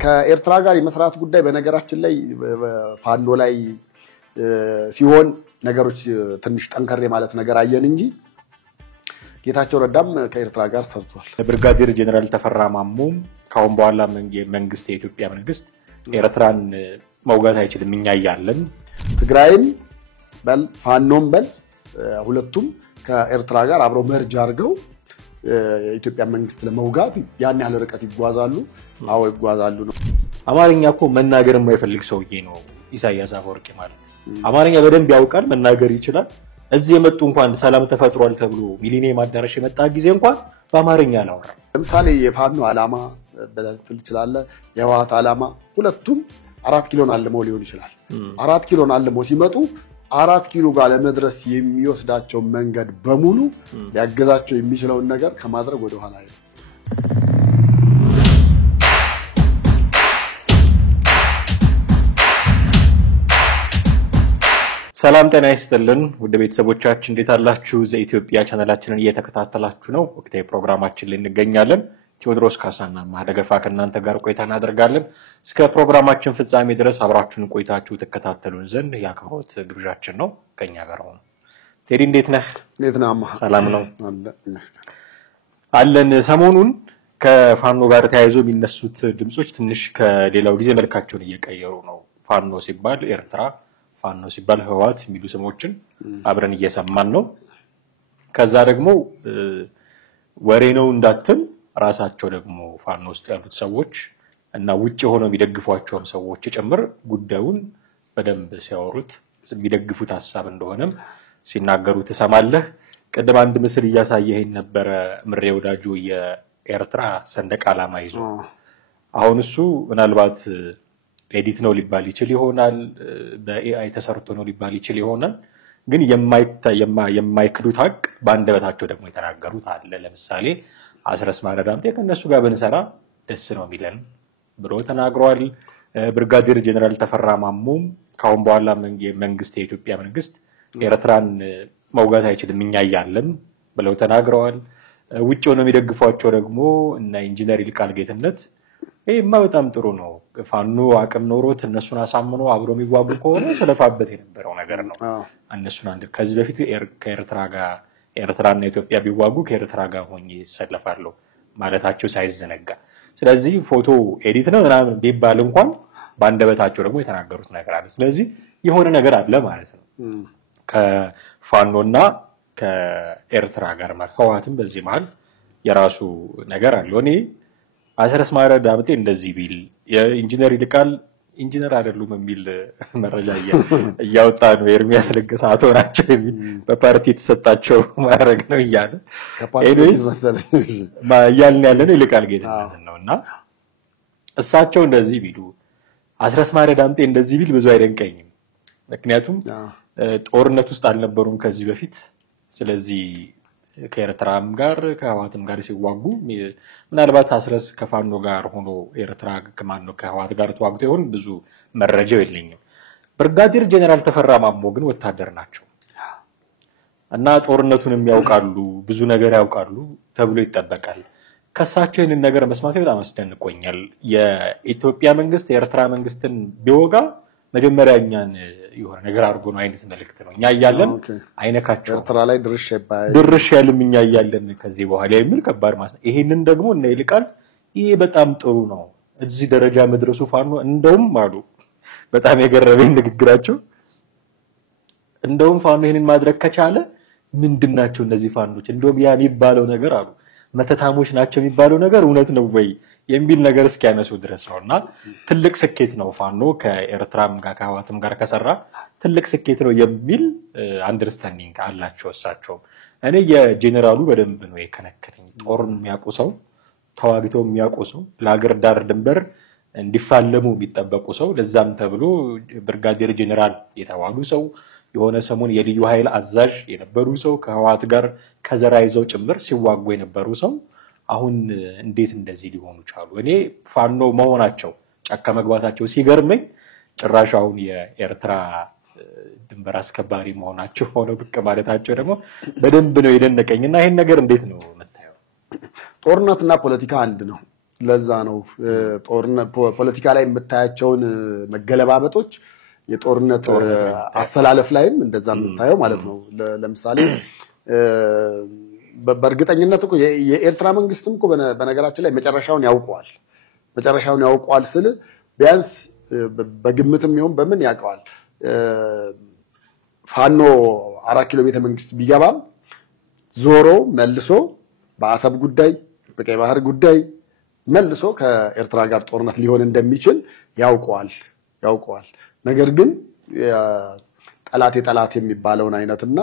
ከኤርትራ ጋር የመስራት ጉዳይ በነገራችን ላይ ፋኖ ላይ ሲሆን ነገሮች ትንሽ ጠንከር ማለት ነገር አየን እንጂ ጌታቸው ረዳም ከኤርትራ ጋር ሰርቷል። ብርጋዴር ጀነራል ተፈራ ማሞ ካሁን በኋላ መንግስት የኢትዮጵያ መንግስት ኤርትራን መውጋት አይችልም እኛ ያያለን ትግራይን በል ፋኖም በል ሁለቱም ከኤርትራ ጋር አብረው መርጅ አድርገው የኢትዮጵያ መንግስት ለመውጋት ያን ያህል ርቀት ይጓዛሉ አው ይጓዛሉ ነው። አማርኛ እኮ መናገር የማይፈልግ ሰውዬ ነው ኢሳያስ አፈወርቂ ማለት። አማርኛ በደንብ ያውቃል መናገር ይችላል። እዚህ የመጡ እንኳን ሰላም ተፈጥሯል ተብሎ ሚሊኒየም አዳራሽ የመጣ ጊዜ እንኳን በአማርኛ አላወራ። ለምሳሌ የፋኖ አላማ በለጥል ይችላል የህወሓት አላማ ሁለቱም 4 ኪሎን አልመው ሊሆን ይችላል። 4 ኪሎን አልመው ሲመጡ 4 ኪሎ ጋር ለመድረስ የሚወስዳቸው መንገድ በሙሉ ያገዛቸው የሚችለውን ነገር ከማድረግ ወደ ኋላ አይደለም። ሰላም ጤና ይስጥልን ውድ ቤተሰቦቻችን እንዴት አላችሁ? ዘኢትዮጵያ ቻናላችንን እየተከታተላችሁ ነው። ወቅታዊ ፕሮግራማችን ላይ እንገኛለን። ቴዎድሮስ ካሳና ማደገፋ ከእናንተ ጋር ቆይታ እናደርጋለን። እስከ ፕሮግራማችን ፍጻሜ ድረስ አብራችሁን ቆይታችሁ ተከታተሉን ዘንድ ያከብሮት ግብዣችን ነው። ከኛ ጋር ሆኑ። ቴዲ እንዴት ነህ? እንዴት ነህ? ሰላም ነው አለን። ሰሞኑን ከፋኖ ጋር ተያይዞ የሚነሱት ድምጾች ትንሽ ከሌላው ጊዜ መልካቸውን እየቀየሩ ነው። ፋኖ ሲባል ኤርትራ፣ ፋኖ ሲባል ህወሓት የሚሉ ስሞችን አብረን እየሰማን ነው። ከዛ ደግሞ ወሬ ነው እንዳትል ራሳቸው ደግሞ ፋኖ ውስጥ ያሉት ሰዎች እና ውጪ ሆነው የሚደግፏቸው ሰዎች ጭምር ጉዳዩን በደንብ ሲያወሩት የሚደግፉት ሐሳብ እንደሆነም ሲናገሩ ተሰማለህ። ቀደም አንድ ምስል እያሳየኸኝ ነበር ምሬ ወዳጁ የኤርትራ ሰንደቅ ዓላማ ይዞ። አሁን እሱ ምናልባት ኤዲት ነው ሊባል ይችል ይሆናል፣ በኤአይ ተሰርቶ ነው ሊባል ይችል ይሆናል። ግን የማይክዱት ሀቅ በአንደበታቸው ደግሞ የተናገሩት አለ። ለምሳሌ አስረስ ማረዳምጤ ከነሱ ጋር ብንሰራ ደስ ነው የሚለን ብሎ ተናግሯል። ብርጋዴር ጀነራል ተፈራ ማሞ ካሁን በኋላ መንግስት የኢትዮጵያ መንግስት ኤርትራን መውጋት አይችልም እኛ ያያለን ብለው ተናግረዋል። ውጪ ሆነው የሚደግፏቸው ደግሞ እና ኢንጂነር ይልቃል ጌትነት ይሄማ በጣም ጥሩ ነው፣ ፋኖ አቅም ኖሮት እነሱን አሳምኖ አብሮ የሚዋጉ ከሆነ ስለፋበት የነበረው ነገር ነው። እነሱን አንድ ከዚህ በፊት ከኤርትራ ጋር ኤርትራና ኢትዮጵያ ቢዋጉ ከኤርትራ ጋር ሆኜ ይሰለፋለሁ ማለታቸው ሳይዘነጋ፣ ስለዚህ ፎቶ ኤዲት ነው ምናምን ቢባል እንኳን በአንደበታቸው ደግሞ የተናገሩት ነገር አለ። ስለዚህ የሆነ ነገር አለ ማለት ነው ከፋኖና ከኤርትራ ጋር ማለት ህወሓትም በዚህ መሃል የራሱ ነገር አለ። እኔ አስረስ ማረዳምጤ እንደዚህ ቢል የኢንጂነር ይልቃል ኢንጂነር አይደሉም የሚል መረጃ እያወጣ ነው። ኤርሚያስ ለገሰ አቶ ናቸው የሚል በፓርቲ የተሰጣቸው ማረግ ነው እያለ ኤኒዌይስ ያልን ያለነው ይልቃል ጌትነት ነውና እሳቸው እንደዚህ ቢሉ አስረስ ማረዳምጤ እንደዚህ ቢል ብዙ አይደንቀኝም። ምክንያቱም ጦርነት ውስጥ አልነበሩም ከዚህ በፊት። ስለዚህ ከኤርትራም ጋር ከህወሓትም ጋር ሲዋጉ ምናልባት አስረስ ከፋኖ ጋር ሆኖ ኤርትራ ከህወሓት ጋር ተዋግቶ ይሆን ብዙ መረጃው የለኝም። ብርጋዴር ጀነራል ተፈራ ማሞ ግን ወታደር ናቸው እና ጦርነቱንም ያውቃሉ፣ ብዙ ነገር ያውቃሉ ተብሎ ይጠበቃል። ከሳቸው ይህንን ነገር መስማት በጣም አስደንቆኛል። የኢትዮጵያ መንግስት የኤርትራ መንግስትን ቢወጋ መጀመሪያ እኛን የሆነ ነገር አድርጎ ነው አይነት መልእክት ነው። እኛ ያያለን አይነካቸው ኤርትራ ላይ ድርሽ ያለም እኛ ያያለን ከዚህ በኋላ የሚል ከባድ ማለት ነው። ይሄንን ደግሞ እና ይልቃል ይሄ በጣም ጥሩ ነው እዚህ ደረጃ መድረሱ ፋኖ እንደውም አሉ። በጣም የገረመኝ ንግግራቸው እንደውም ፋኖ ይሄንን ማድረግ ከቻለ ምንድናቸው እነዚህ ፋኖች እንደውም ያ የሚባለው ነገር አሉ መተታሞች ናቸው የሚባለው ነገር እውነት ነው ወይ የሚል ነገር እስኪያነሱ ድረስ ነውና ትልቅ ስኬት ነው ፋኖ ከኤርትራም ጋር ከህወሓትም ጋር ከሰራ ትልቅ ስኬት ነው የሚል አንደርስታንዲንግ አላቸው እሳቸው። እኔ የጄኔራሉ በደንብ ነው የከነከነኝ። ጦርን የሚያውቁ ሰው፣ ተዋግተው የሚያውቁ ሰው፣ ለሀገር ዳር ድንበር እንዲፋለሙ የሚጠበቁ ሰው፣ ለዛም ተብሎ ብርጋዴር ጄኔራል የተባሉ ሰው፣ የሆነ ሰሞን የልዩ ኃይል አዛዥ የነበሩ ሰው፣ ከህወሓት ጋር ከዘራ ይዘው ጭምር ሲዋጉ የነበሩ ሰው አሁን እንዴት እንደዚህ ሊሆኑ ቻሉ? እኔ ፋኖ መሆናቸው ጫካ መግባታቸው ሲገርመኝ ጭራሽ አሁን የኤርትራ ድንበር አስከባሪ መሆናቸው ሆኖ ብቅ ማለታቸው ደግሞ በደንብ ነው የደነቀኝና ይሄን ነገር እንዴት ነው የምታየው? ጦርነትና ፖለቲካ አንድ ነው። ለዛ ነው ጦርነት ፖለቲካ ላይ የምታያቸውን መገለባበጦች የጦርነት አሰላለፍ ላይም እንደዛ የምታየው ማለት ነው። ለምሳሌ በእርግጠኝነት እኮ የኤርትራ መንግስትም እኮ በነገራችን ላይ መጨረሻውን ያውቀዋል ስል ቢያንስ በግምትም ይሁን በምን ያውቀዋል። ፋኖ 4 ኪሎ ቤተ መንግስት ቢገባም ዞሮ መልሶ በአሰብ ጉዳይ በቀይ ባህር ጉዳይ መልሶ ከኤርትራ ጋር ጦርነት ሊሆን እንደሚችል ያውቀዋል። ነገር ግን ጠላት የሚባለውን አይነትና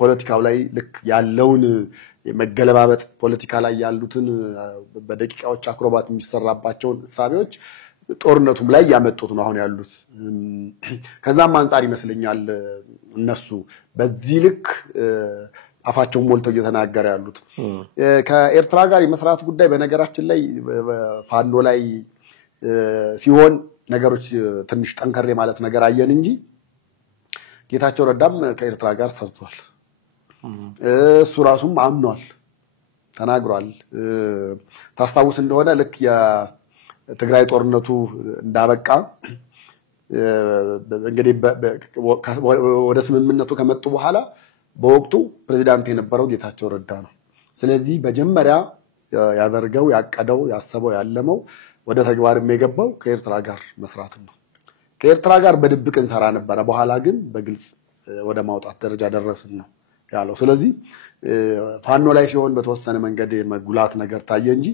ፖለቲካው ላይ ልክ ያለውን መገለባበጥ ፖለቲካ ላይ ያሉትን በደቂቃዎች አክሮባት የሚሰራባቸውን እሳቤዎች ጦርነቱም ላይ ያመጡት ነው አሁን ያሉት። ከዛም አንፃር ይመስለኛል እነሱ በዚህ ልክ አፋቸውን ሞልተው እየተናገረ ያሉት። ከኤርትራ ጋር የመስራት ጉዳይ በነገራችን ላይ ፋኖ ላይ ሲሆን ነገሮች ትንሽ ጠንከር ማለት ነገር አየን እንጂ ጌታቸው ረዳም ከኤርትራ ጋር ሰርቷል። እሱ ራሱም አምኗል፣ ተናግሯል። ታስታውስ እንደሆነ ልክ የትግራይ ጦርነቱ እንዳበቃ እንግዲህ ወደ ስምምነቱ ከመጡ በኋላ በወቅቱ ፕሬዝዳንት የነበረው ጌታቸው ረዳ ነው። ስለዚህ መጀመሪያ ያደርገው ያቀደው ያሰበው ያለመው ወደ ተግባርም የገባው ከኤርትራ ጋር መስራት ነው። ከኤርትራ ጋር በድብቅ እንሰራ ነበር፣ በኋላ ግን በግልጽ ወደ ማውጣት ደረጃ ደረስን ነው ያለው። ስለዚህ ፋኖ ላይ ሲሆን በተወሰነ መንገድ የመጉላት ነገር ታየ እንጂ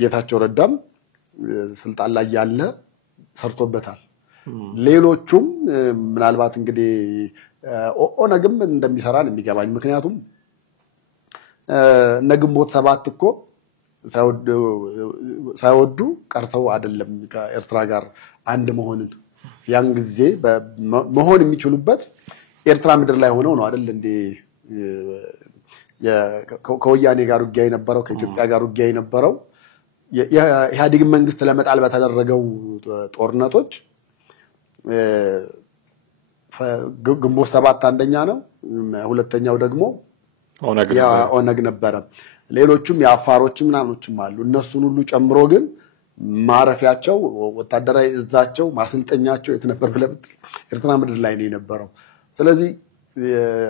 ጌታቸው ረዳም ስልጣን ላይ ያለ ሰርቶበታል። ሌሎቹም ምናልባት እንግዲህ ኦነግም እንደሚሰራን የሚገባኝ ምክንያቱም እነ ግንቦት ሰባት እኮ ሳይወዱ ቀርተው አይደለም ከኤርትራ ጋር አንድ መሆንን ያን ጊዜ መሆን የሚችሉበት ኤርትራ ምድር ላይ ሆነው ነው አይደል እንዴ? ከወያኔ ጋር ውጊያ የነበረው ከኢትዮጵያ ጋር ውጊያ የነበረው የኢህአዴግ መንግስት ለመጣል በተደረገው ጦርነቶች ግንቦት ሰባት አንደኛ ነው፣ ሁለተኛው ደግሞ ኦነግ ነበረ። ሌሎችም የአፋሮችም ምናምኖችም አሉ። እነሱን ሁሉ ጨምሮ ግን ማረፊያቸው ወታደራዊ እዛቸው ማሰልጠኛቸው የተነበር ብለብት ኤርትራ ምድር ላይ ነው የነበረው። ስለዚህ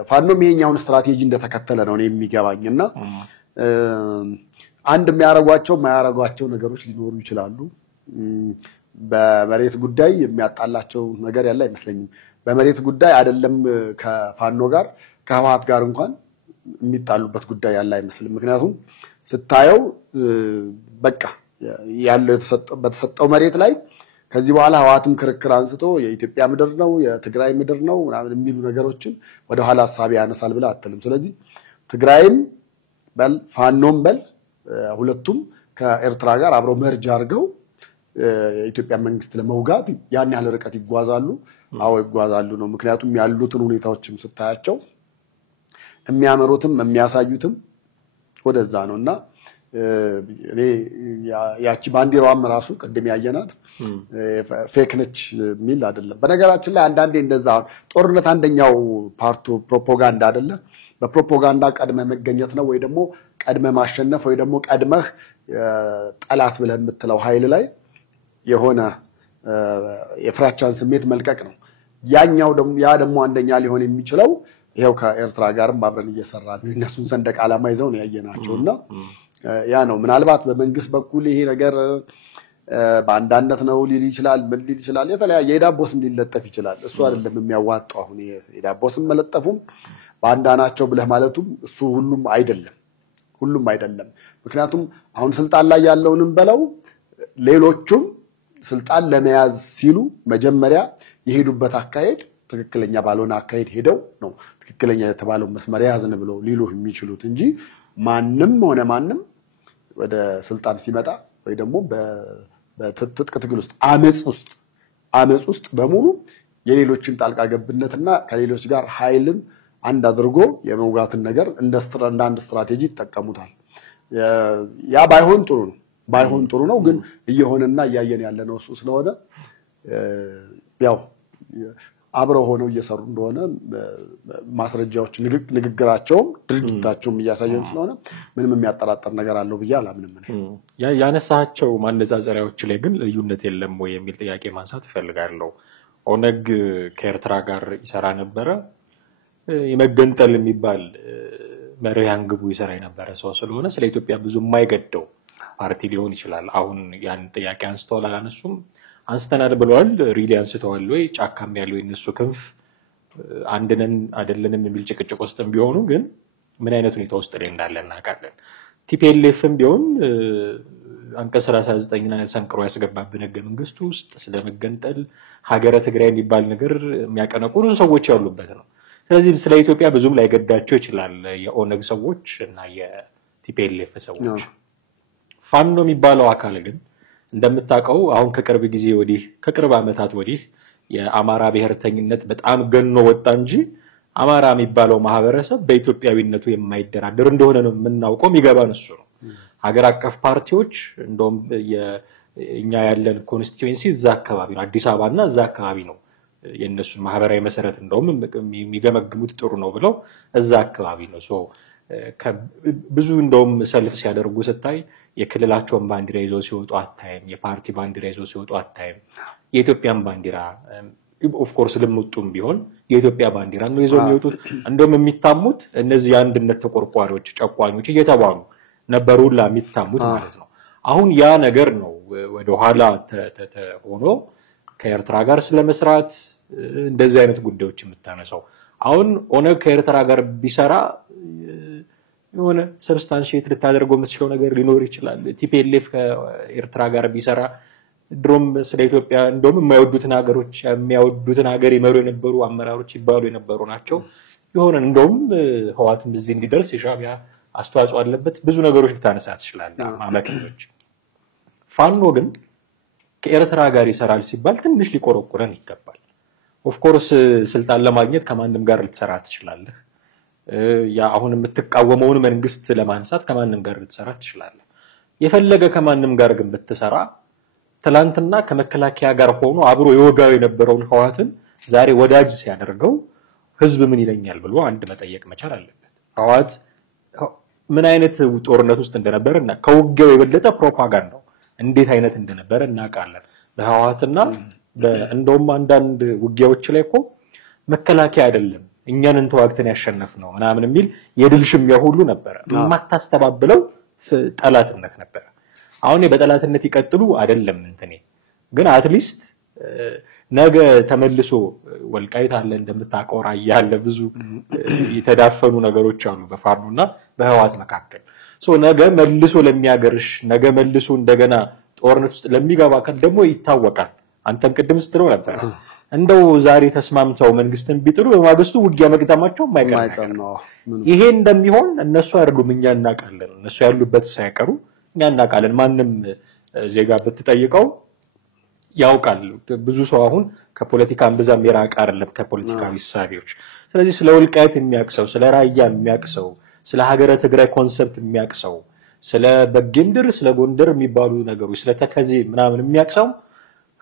ፋኖም ይሄኛውን ስትራቴጂ እንደተከተለ ነው የሚገባኝና አንድ የሚያረጓቸው ማያረጓቸው ነገሮች ሊኖሩ ይችላሉ። በመሬት ጉዳይ የሚያጣላቸው ነገር ያለ አይመስለኝም። በመሬት ጉዳይ አይደለም ከፋኖ ጋር ከህወሓት ጋር እንኳን የሚጣሉበት ጉዳይ ያለ አይመስልም። ምክንያቱም ስታየው በቃ ያለው በተሰጠው መሬት ላይ ከዚህ በኋላ ህወሓትም ክርክር አንስቶ የኢትዮጵያ ምድር ነው የትግራይ ምድር ነው ምናምን የሚሉ ነገሮችን ወደ ኋላ ሐሳብ ያነሳል ብለ አትልም። ስለዚህ ትግራይም በል ፋኖም በል ሁለቱም ከኤርትራ ጋር አብረው መርጅ አድርገው የኢትዮጵያ መንግስት ለመውጋት ያን ያህል ርቀት ይጓዛሉ። አዎ ይጓዛሉ ነው። ምክንያቱም ያሉትን ሁኔታዎችም ስታያቸው የሚያመሩትም የሚያሳዩትም ወደዛ ነውና እኔ ያቺ ባንዲራዋም ራሱ ቅድም ያየናት ፌክ ነች ሚል አይደለም። በነገራችን ላይ አንዳንዴ እንደዛ ጦርነት አንደኛው ፓርቱ ፕሮፓጋንዳ አይደለ? በፕሮፓጋንዳ ቀድመህ መገኘት ነው ወይ ደግሞ ቀድመህ ማሸነፍ ወይ ደግሞ ቀድመህ ጠላት ብለህ የምትለው ኃይል ላይ የሆነ የፍራቻን ስሜት መልቀቅ ነው። ያ ደግሞ አንደኛ ሊሆን የሚችለው ይሄው ከኤርትራ ጋርም አብረን እየሰራን ነው። እነሱን ሰንደቅ ዓላማ ይዘው ነው ያየናቸውና ያ ነው ምናልባት በመንግስት በኩል ይሄ ነገር በአንዳነት ነው ሊል ይችላል፣ ምን ሊል ይችላል፣ የተለያየ የዳቦ ስም ሊለጠፍ ይችላል። እሱ አይደለም የሚያዋጣው። አሁን የዳቦ ስም መለጠፉም በአንዳናቸው ብለህ ማለቱም እሱ ሁሉም አይደለም። ምክንያቱም አሁን ስልጣን ላይ ያለውንም በለው ሌሎቹም ስልጣን ለመያዝ ሲሉ መጀመሪያ የሄዱበት አካሄድ ትክክለኛ ባልሆነ አካሄድ ሄደው ነው ትክክለኛ የተባለው መስመር ያዝን ብለው ሊሉ የሚችሉት እንጂ ማንም ሆነ ማንም ወደ ስልጣን ሲመጣ ወይ ደግሞ በትጥቅ ትግል ውስጥ አመጽ ውስጥ በሙሉ የሌሎችን ጣልቃ ገብነትና ከሌሎች ጋር ኃይልን አንድ አድርጎ የመውጋትን ነገር እንደ አንድ ስትራቴጂ ይጠቀሙታል። ያ ባይሆን ጥሩ ነው ግን እየሆነና እያየን ያለ ነው እሱ ስለሆነ ያው አብረው ሆነው እየሰሩ እንደሆነ ማስረጃዎች ንግግራቸውም ድርጊታቸውም እያሳየን ስለሆነ ምንም የሚያጠራጥር ነገር አለው ብዬ አላምንም። ያነሳቸው ማነጻጸሪያዎች ላይ ግን ልዩነት የለም ወይ የሚል ጥያቄ ማንሳት እፈልጋለሁ። ኦነግ ከኤርትራ ጋር ይሰራ ነበረ። የመገንጠል የሚባል መርህ አንግቦ ይሰራ የነበረ ሰው ስለሆነ ስለ ኢትዮጵያ ብዙ የማይገደው ፓርቲ ሊሆን ይችላል። አሁን ያን ጥያቄ አንስተዋል አላነሱም? አንስተናል ብለዋል። ሪሊ አንስተዋል ወይ? ጫካም ያለው የነሱ ክንፍ አንድነን አይደለንም የሚል ጭቅጭቅ ውስጥም ቢሆኑ ግን ምን አይነት ሁኔታ ውስጥ ላይ እንዳለ እናውቃለን። ቲፒኤልኤፍም ቢሆን አንቀጽ 39ና ሰንቅሮ ያስገባብን ህገ መንግስት ውስጥ ስለመገንጠል ሀገረ ትግራይ የሚባል ነገር የሚያቀነቁሩ ሰዎች ያሉበት ነው። ስለዚህ ስለ ኢትዮጵያ ብዙም ላይገዳቸው ይችላል የኦነግ ሰዎች እና የቲፒኤልኤፍ ሰዎች። ፋኖ የሚባለው አካል ግን እንደምታውቀው አሁን ከቅርብ ዓመታት ወዲህ የአማራ ብሔርተኝነት በጣም ገኖ ወጣ እንጂ አማራ የሚባለው ማህበረሰብ በኢትዮጵያዊነቱ የማይደራደር እንደሆነ ነው የምናውቀው። የሚገባን እሱ ነው። ሀገር አቀፍ ፓርቲዎች እንደውም እኛ ያለን ኮንስቲትዩዌንሲ እዛ አካባቢ ነው፣ አዲስ አበባና እዛ አካባቢ ነው። የነሱ ማህበራዊ መሰረት እንደውም የሚገመግሙት ጥሩ ነው ብለው እዛ አካባቢ ነው። ብዙ እንደውም ሰልፍ ሲያደርጉ ስታይ የክልላቸውን ባንዲራ ይዘው ሲወጡ አታይም። የፓርቲ ባንዲራ ይዘው ሲወጡ አታይም። የኢትዮጵያን ባንዲራ ኦፍ ኮርስ ልሙጡም ቢሆን የኢትዮጵያ ባንዲራ ነው ይዘው የሚወጡት። እንደውም የሚታሙት እነዚህ የአንድነት ተቆርቋሪዎች ጨቋኞች እየተባሉ ነበሩ ሁላ የሚታሙት ማለት ነው። አሁን ያ ነገር ነው ወደ ኋላ ሆኖ ከኤርትራ ጋር ስለመስራት እንደዚህ አይነት ጉዳዮች የምታነሳው። አሁን ኦነግ ከኤርትራ ጋር ቢሰራ የሆነ ሰብስታንሺየት ልታደርገው የምትችለው ነገር ሊኖር ይችላል። ቲፒኤልኤፍ ከኤርትራ ጋር ቢሰራ ድሮም ስለ ኢትዮጵያ እንደውም የሚያወዱትን ሀገር ይመሩ የነበሩ አመራሮች ይባሉ የነበሩ ናቸው። የሆነ እንደውም ህዋትም እዚህ እንዲደርስ የሻዕቢያ አስተዋጽኦ አለበት። ብዙ ነገሮች ልታነሳ ትችላለህ ማመክንዮች። ፋኖ ግን ከኤርትራ ጋር ይሰራል ሲባል ትንሽ ሊቆረቁረን ይገባል። ኦፍ ኮርስ ስልጣን ለማግኘት ከማንም ጋር ልትሰራ ትችላለህ። ያ አሁን የምትቃወመውን መንግስት ለማንሳት ከማንም ጋር ልትሰራ ትችላለህ። የፈለገ ከማንም ጋር ግን ብትሰራ ትላንትና ከመከላከያ ጋር ሆኖ አብሮ የወጋው የነበረውን ህዋትን ዛሬ ወዳጅ ሲያደርገው ህዝብ ምን ይለኛል ብሎ አንድ መጠየቅ መቻል አለበት። ህዋት ምን አይነት ጦርነት ውስጥ እንደነበረ እና ከውጊያው የበለጠ ፕሮፓጋንዳው እንዴት አይነት እንደነበረ እናውቃለን። በህዋትና እንደውም አንዳንድ ውጊያዎች ላይ እኮ መከላከያ አይደለም እኛን ተዋግተን ያሸነፍነው ምናምን የሚል የድል ሽሚያ ሁሉ ነበር። የማታስተባብለው ጠላትነት ነበር። አሁን በጠላትነት ይቀጥሉ አይደለም ግን አትሊስት ነገ ተመልሶ ወልቃይት አለ እንደምታቆራ ያለ ብዙ የተዳፈኑ ነገሮች አሉ በፋኖና በህዋት መካከል። ነገ መልሶ ለሚያገርሽ ነገ መልሶ እንደገና ጦርነት ውስጥ ለሚገባ ደግሞ ይታወቃል። አንተም ቅድም ስትለው ነበር እንደው ዛሬ ተስማምተው መንግስትን ቢጥሉ በማግስቱ ውጊያ መግጠማቸው የማይቀር ነው። ይሄ እንደሚሆን እነሱ አይደሉም እኛ እናውቃለን። እነሱ ያሉበት ሳይቀሩ እኛ እናውቃለን። ማንም ዜጋ ብትጠይቀው ያውቃል። ብዙ ሰው አሁን ከፖለቲካ አንብዛም የራቀ አይደለም ከፖለቲካዊ ሐሳቦች። ስለዚህ ስለ ወልቃይት የሚያቅሰው፣ ስለ ራያ የሚያቅሰው፣ ስለ ሀገረ ትግራይ ኮንሰፕት የሚያቅሰው፣ ስለ በጌምድር ስለ ጎንደር የሚባሉ ነገሮች ስለ ተከዜ ምናምን የሚያቅሰው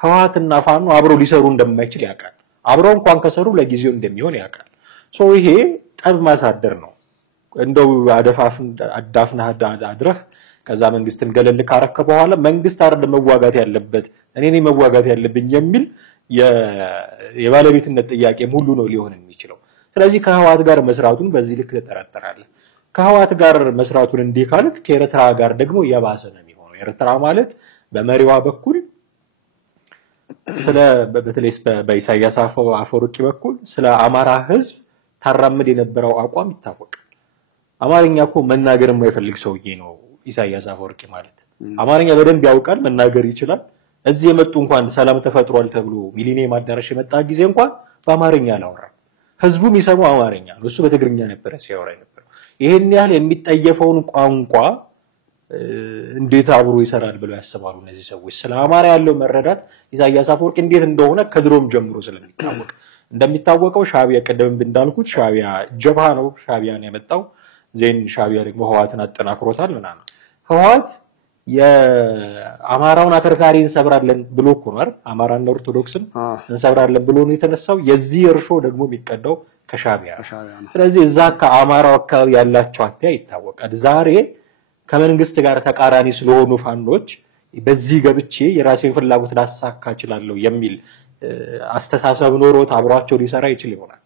ህዋትና ፋኖ አብረው ሊሰሩ እንደማይችል ያውቃል። አብረው እንኳን ከሰሩ ለጊዜው እንደሚሆን ያውቃል። ይሄ ጠብ ማሳደር ነው። እንደው አዳፍና አድረህ ከዛ መንግስትን ገለል ካረከ በኋላ መንግስት አይደለም መዋጋት ያለበት እኔ ነኝ መዋጋት ያለብኝ የሚል የባለቤትነት ጥያቄም ሁሉ ነው ሊሆን የሚችለው። ስለዚህ ከህዋት ጋር መስራቱን በዚህ ልክ ተጠራጠራለህ። ከህዋት ጋር መስራቱን እንዲህ ካልክ ከኤርትራ ጋር ደግሞ የባሰ ነው የሚሆነው። ኤርትራ ማለት በመሪዋ በኩል በተለይ በኢሳያስ አፈወርቂ በኩል ስለ አማራ ህዝብ ታራምድ የነበረው አቋም ይታወቃል። አማርኛ እኮ መናገር የማይፈልግ ሰውዬ ነው ኢሳያስ አፈወርቂ ማለት። አማርኛ በደንብ ያውቃል፣ መናገር ይችላል። እዚህ የመጡ እንኳን ሰላም ተፈጥሯል ተብሎ ሚሊኒየም አዳራሽ የመጣ ጊዜ እንኳን በአማርኛ አላወራም። ህዝቡ የሚሰማው አማርኛ ነው። እሱ በትግርኛ ነበር ሲያወራ የነበረው። ይሄን ያህል የሚጠየፈውን ቋንቋ እንዴት አብሮ ይሰራል ብለው ያስባሉ እነዚህ ሰዎች? ስለ አማራ ያለው መረዳት ኢሳያስ አፈወርቂ እንዴት እንደሆነ ከድሮም ጀምሮ ስለሚታወቅ እንደሚታወቀው ሻዕቢያ ቀደም እንዳልኩት ሻዕቢያ ጀብሃ ነው። ሻዕቢያን የመጣው ዜን ሻዕቢያ ደግሞ ህዋትን አጠናክሮታል ምናምን። ህዋት የአማራውን አከርካሪ እንሰብራለን ብሎ እኮ ነው አይደል? አማራና ኦርቶዶክስን እንሰብራለን ብሎ ነው የተነሳው። የዚህ እርሾ ደግሞ የሚቀዳው ከሻቢያ ነው። ስለዚህ እዛ ከአማራው አካባቢ ያላቸው አጥያ ይታወቃል። ዛሬ ከመንግስት ጋር ተቃራኒ ስለሆኑ ፋኖች በዚህ ገብቼ የራሴን ፍላጎት ላሳካ እችላለሁ የሚል አስተሳሰብ ኖሮት አብሯቸው ሊሰራ ይችል ይሆናል።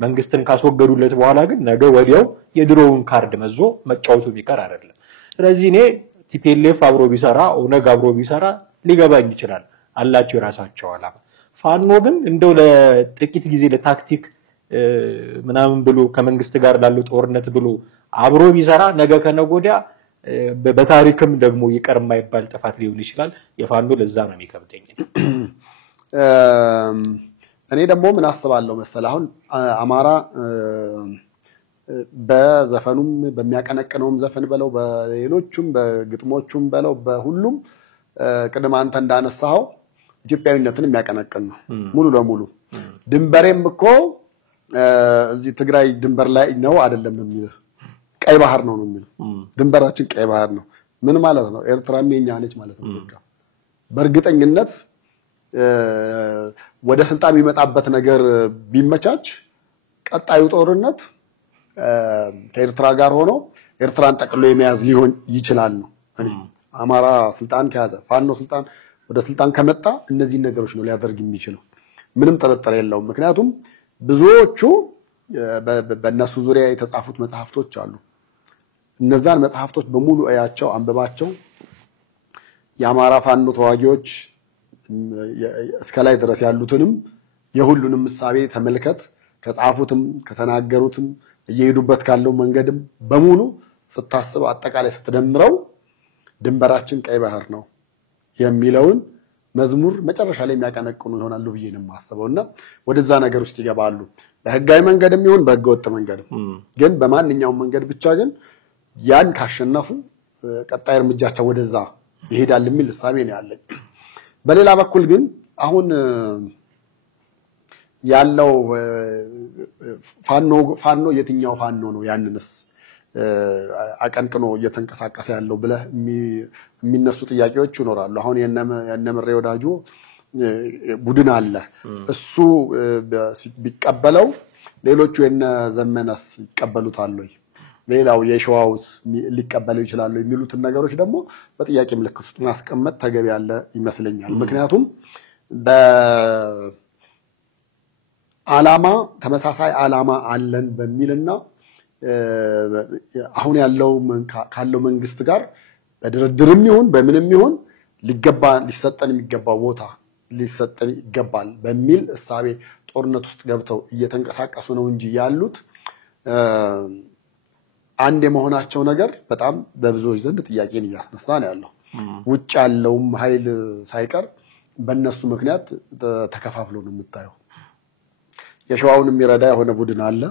መንግስትን ካስወገዱለት በኋላ ግን ነገ ወዲያው የድሮውን ካርድ መዞ መጫወቱ ቢቀር አይደለም። ስለዚህ እኔ ቲፒኤልኤፍ አብሮ ቢሰራ ኦነግ አብሮ ቢሰራ ሊገባኝ ይችላል አላቸው የራሳቸው ዓላማ። ፋኖ ግን እንደው ለጥቂት ጊዜ ለታክቲክ ምናምን ብሎ ከመንግስት ጋር ላለው ጦርነት ብሎ አብሮ ቢሰራ ነገ ከነጎዲያ በታሪክም ደግሞ ይቀር የማይባል ጥፋት ሊሆን ይችላል። የፋኖ ለዛ ነው የሚከብደኝ። እኔ ደግሞ ምን አስባለሁ መሰለ አሁን አማራ በዘፈኑም በሚያቀነቅነውም ዘፈን በለው በሌሎቹም በግጥሞቹም በለው በሁሉም ቅድም አንተ እንዳነሳው ኢትዮጵያዊነትን የሚያቀነቅን ነው ሙሉ ለሙሉ። ድንበሬም እኮ እዚህ ትግራይ ድንበር ላይ ነው አይደለም የሚለው ቀይ ባህር ነው የሚለው። ድንበራችን ቀይ ባህር ነው ምን ማለት ነው? ኤርትራም የኛ ነች ማለት ነው። በእርግጠኝነት ወደ ስልጣን የሚመጣበት ነገር ቢመቻች ቀጣዩ ጦርነት ከኤርትራ ጋር ሆኖ ኤርትራን ጠቅሎ የመያዝ ሊሆን ይችላል ነው። አማራ ስልጣን ከያዘ ፋኖ ስልጣን ወደ ስልጣን ከመጣ እነዚህ ነገሮች ነው ሊያደርግ የሚችለው ምንም ጥርጥር የለውም። ምክንያቱም ብዙዎቹ በእነሱ ዙሪያ የተጻፉት መጽሐፍቶች አሉ። እነዛን መጽሐፍቶች በሙሉ አያቸው አንበባቸው። የአማራ ፋኖ ተዋጊዎች እስከላይ ድረስ ያሉትንም የሁሉንም ምሳቤ ተመልከት። ከጻፉትም ከተናገሩትም እየሄዱበት ካለው መንገድም በሙሉ ስታስብ አጠቃላይ ስትደምረው ድንበራችን ቀይ ባህር ነው የሚለውን መዝሙር መጨረሻ ላይ የሚያቀነቅኑ ይሆናሉ ብዬ ነው የማስበውና ወደዛ ነገር ውስጥ ይገባሉ። በህጋዊ መንገድም ይሁን በህገወጥ መንገድም ግን በማንኛውም መንገድ ብቻ ግን ያን ካሸነፉ ቀጣይ እርምጃቸው ወደዛ ይሄዳል የሚል ሐሳቤ ነው ያለኝ። በሌላ በኩል ግን አሁን ያለው ፋኖ የትኛው ፋኖ ነው ያንንስ አቀንቅኖ እየተንቀሳቀሰ ያለው ብለህ የሚነሱ ጥያቄዎች ይኖራሉ። አሁን የነምሬ ወዳጆ ቡድን አለ። እሱ ቢቀበለው ሌሎቹ የነ ዘመነስ ይቀበሉታል ወይ? ሌላው የሸዋውስ ሊቀበለው ይችላል የሚሉትን ነገሮች ደግሞ በጥያቄ ምልክት ውስጥ ማስቀመጥ ተገቢ ያለ ይመስለኛል። ምክንያቱም በአላማ ተመሳሳይ አላማ አለን በሚልና አሁን ያለው ካለው መንግስት ጋር በድርድርም ይሁን በምንም ይሁን ሊሰጠን የሚገባው ቦታ ሊሰጠን ይገባል በሚል እሳቤ ጦርነት ውስጥ ገብተው እየተንቀሳቀሱ ነው እንጂ ያሉት አንድ የመሆናቸው ነገር በጣም በብዙዎች ዘንድ ጥያቄን እያስነሳ ነው ያለው። ውጭ ያለውም ኃይል ሳይቀር በእነሱ ምክንያት ተከፋፍሎ ነው የምታየው። የሸዋውን የሚረዳ የሆነ ቡድን አለ፣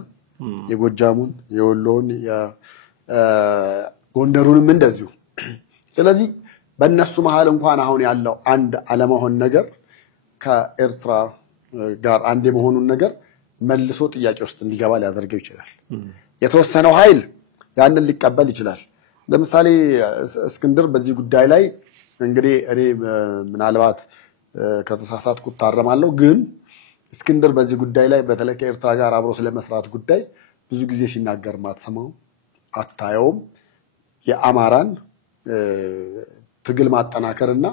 የጎጃሙን፣ የወሎውን፣ የጎንደሩንም እንደዚሁ። ስለዚህ በእነሱ መሃል እንኳን አሁን ያለው አንድ አለመሆን ነገር ከኤርትራ ጋር አንድ የመሆኑን ነገር መልሶ ጥያቄ ውስጥ እንዲገባ ሊያደርገው ይችላል። የተወሰነው ኃይል ያንን ሊቀበል ይችላል። ለምሳሌ እስክንድር በዚህ ጉዳይ ላይ እንግዲህ እኔ ምናልባት ከተሳሳትኩ ታረማለሁ፣ ግን እስክንድር በዚህ ጉዳይ ላይ በተለይ ከኤርትራ ጋር አብሮ ስለመስራት ጉዳይ ብዙ ጊዜ ሲናገር ማትሰማው አታየውም። የአማራን ትግል ማጠናከርና